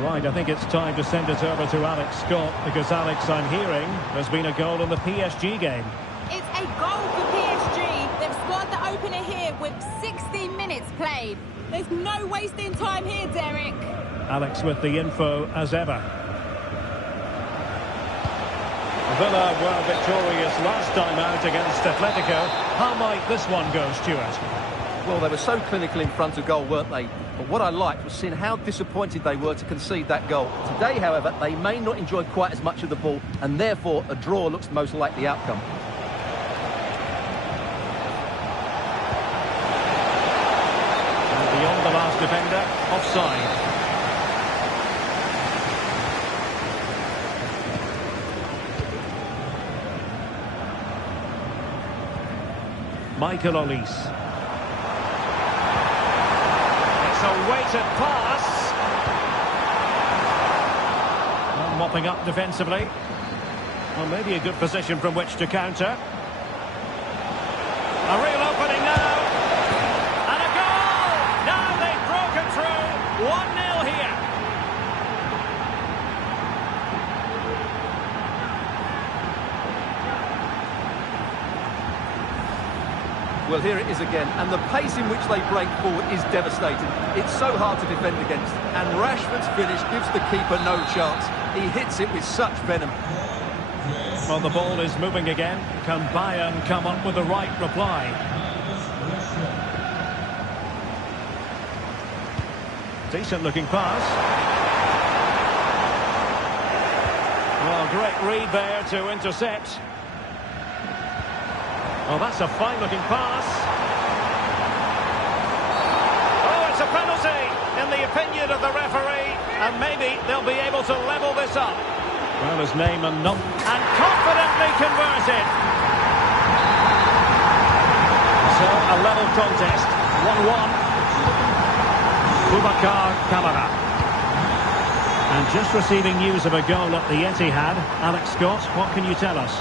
Right, I think it's time to send it over to Alex Scott, because Alex, I'm hearing, there's been a goal in the PSG game. It's a goal for PSG. They've scored the opener here with 16 minutes played. There's no wasting time here, Derek. Alex with the info as ever. Villa were victorious last time out against Atletico. How might this one go, Stuart? Well, they were so clinical in front of goal, weren't they? But what I liked was seeing how disappointed they were to concede that goal. Today, however, they may not enjoy quite as much of the ball, and therefore a draw looks the most likely outcome. And beyond the last defender, offside. Michael Olise. It's a weighted pass. Well, mopping up defensively. Well, maybe a good position from which to counter. A real opening now. And a goal! Now they've broken through. 1-0 here. Well, here it is again, and the pace in which they break forward is devastating. It's so hard to defend against, and Rashford's finish gives the keeper no chance. He hits it with such venom. Well, the ball is moving again. Can Bayern come up with the right reply? Decent looking pass. Well, great read there to intercept. Oh, that's a fine-looking pass. Oh, it's a penalty, in the opinion of the referee. And maybe they'll be able to level this up. Well, his name and not... And confidently converted. So, a level contest. 1-1. Boubacar Kamara. And just receiving news of a goal at the Etihad. Alex Scott, what can you tell us?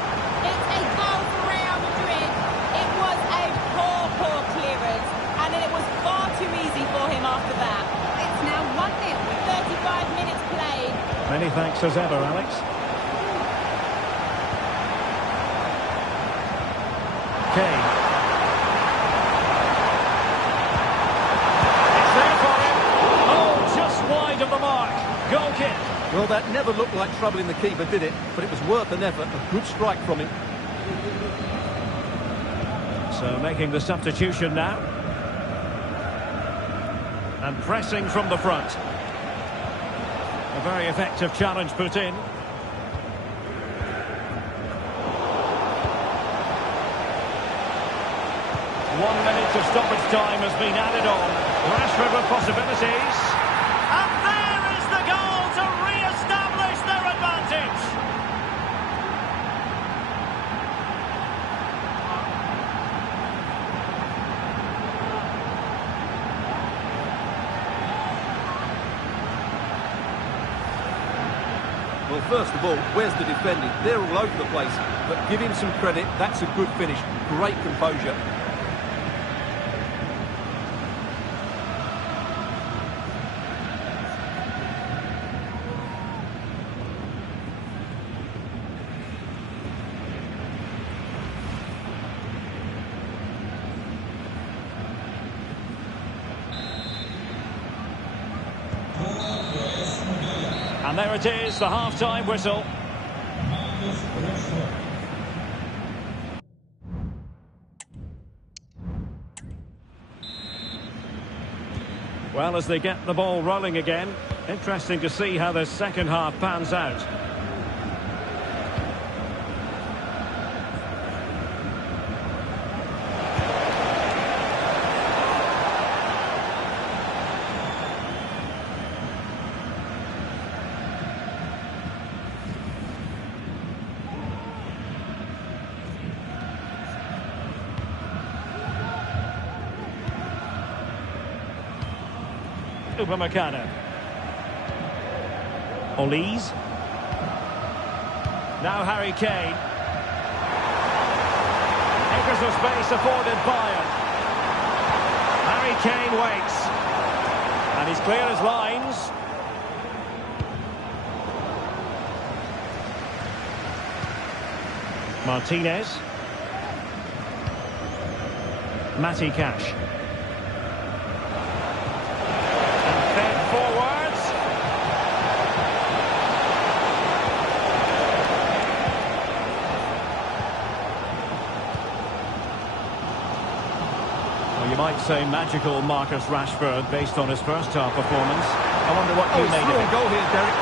Many thanks as ever, Alex. Kane. It's there for him. Oh, just wide of the mark. Goal kick. Well, that never looked like troubling the keeper, did it? But it was worth an effort. A good strike from him. So making the substitution now. And pressing from the front. A very effective challenge put in. 1 minute of stoppage time has been added on. Rashford with possibilities. And there is the goal to re-establish their advantage. first of all, where's the defending? They're all over the place. But give him some credit. That's a good finish. Great composure. And there it is, the half-time whistle. Well, as they get the ball rolling again, interesting to see how the second half pans out. Upamecano. Olise. Now Harry Kane. Acres of space afforded Bayern. Harry Kane waits. And he's clear his lines. Martinez. Matty Cash. You might say magical Marcus Rashford based on his first half performance. I wonder what you made of it. Goal here, Derek.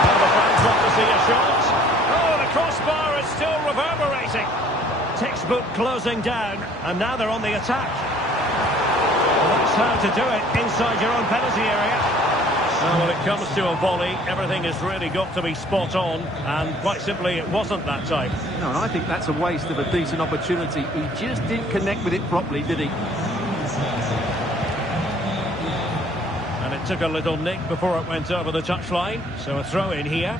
Well, the fans want to see a shot. Oh, the crossbar is still reverberating. Textbook closing down, and now they're on the attack. Well, that's how to do it inside your own penalty area. Well, when it comes to a volley, everything has really got to be spot on, and quite simply, it wasn't that time. No, and I think that's a waste of a decent opportunity. He just didn't connect with it properly, did he? And it took a little nick before it went over the touchline, so a throw in here.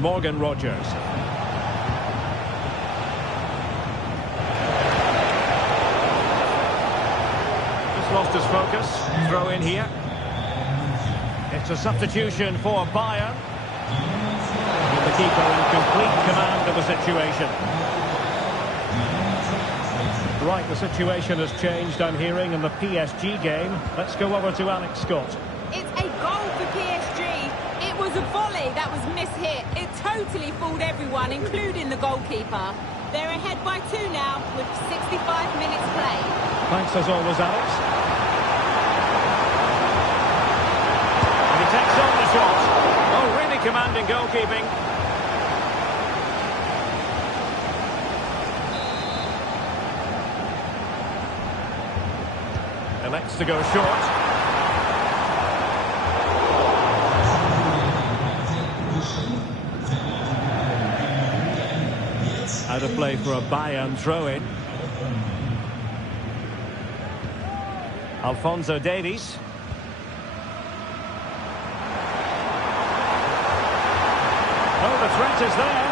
Morgan Rogers. Lost his focus. Throw in here. It's a substitution for Bayern. With the keeper in complete command of the situation. Right, the situation has changed, I'm hearing, in the PSG game. Let's go over to Alex Scott. It's a goal for PSG. It was a volley that was mishit. It totally fooled everyone, including the goalkeeper. They're ahead by 2 now, with 65 minutes played. Thanks as always, Alex. And he takes on the shot. Oh, really commanding goalkeeping. Elects to go short. Out of play for a Bayern throw-in. Alphonso Davies. Oh, the threat is there.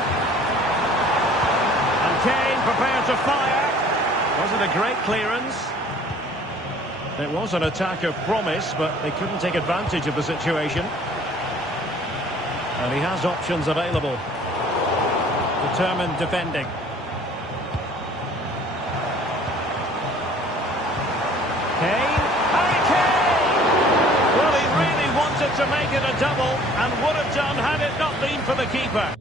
And Kane prepared to fire. Wasn't a great clearance. It was an attack of promise, but they couldn't take advantage of the situation. And he has options available. Determined defending. Kane. Harry Kane! Well, he really wanted to make it a double and would have done had it not been for the keeper.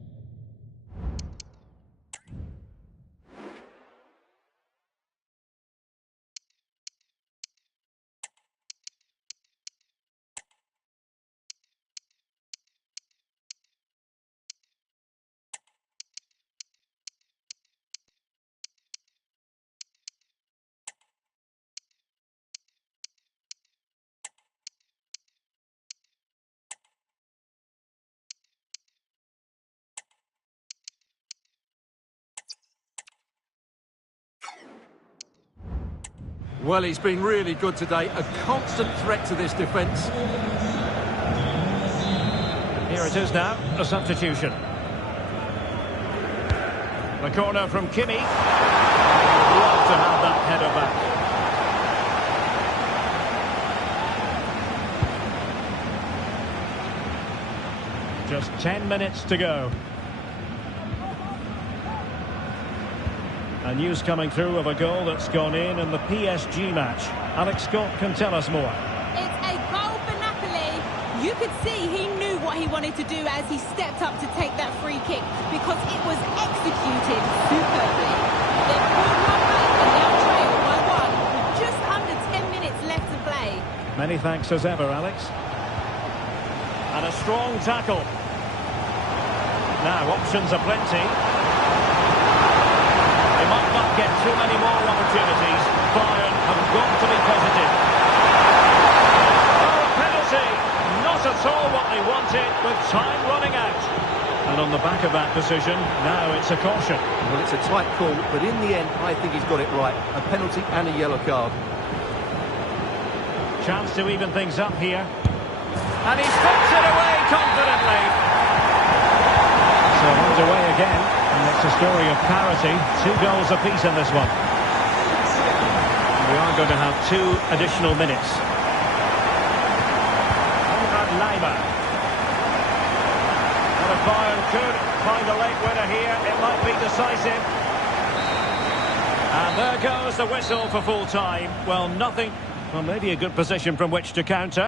Well, he's been really good today. A constant threat to this defence. Here it is now, a substitution. The corner from Kimi. Love to have that header back. Just 10 minutes to go. And news coming through of a goal that's gone in the PSG match. Alex Scott can tell us more. It's a goal for Napoli. You could see he knew what he wanted to do as he stepped up to take that free kick because it was executed superbly. They pulled one back and now trail by one with just under 10 minutes left to play. Many thanks as ever, Alex. And a strong tackle. Now, options are plenty. They might not get too many more opportunities. Bayern have got to be positive. Oh, a penalty! Not at all what they wanted, with time running out. And on the back of that decision, now it's a caution. Well, it's a tight call, but in the end, I think he's got it right. A penalty and a yellow card. Chance to even things up here. And he's puts it away confidently. So underway again, and it's a story of parity. 2 goals apiece in this one. We are going to have 2 additional minutes. Leimer. And if Bayern could find a late winner here, it might be decisive. And there goes the whistle for full time. Well, nothing. Well, maybe a good position from which to counter.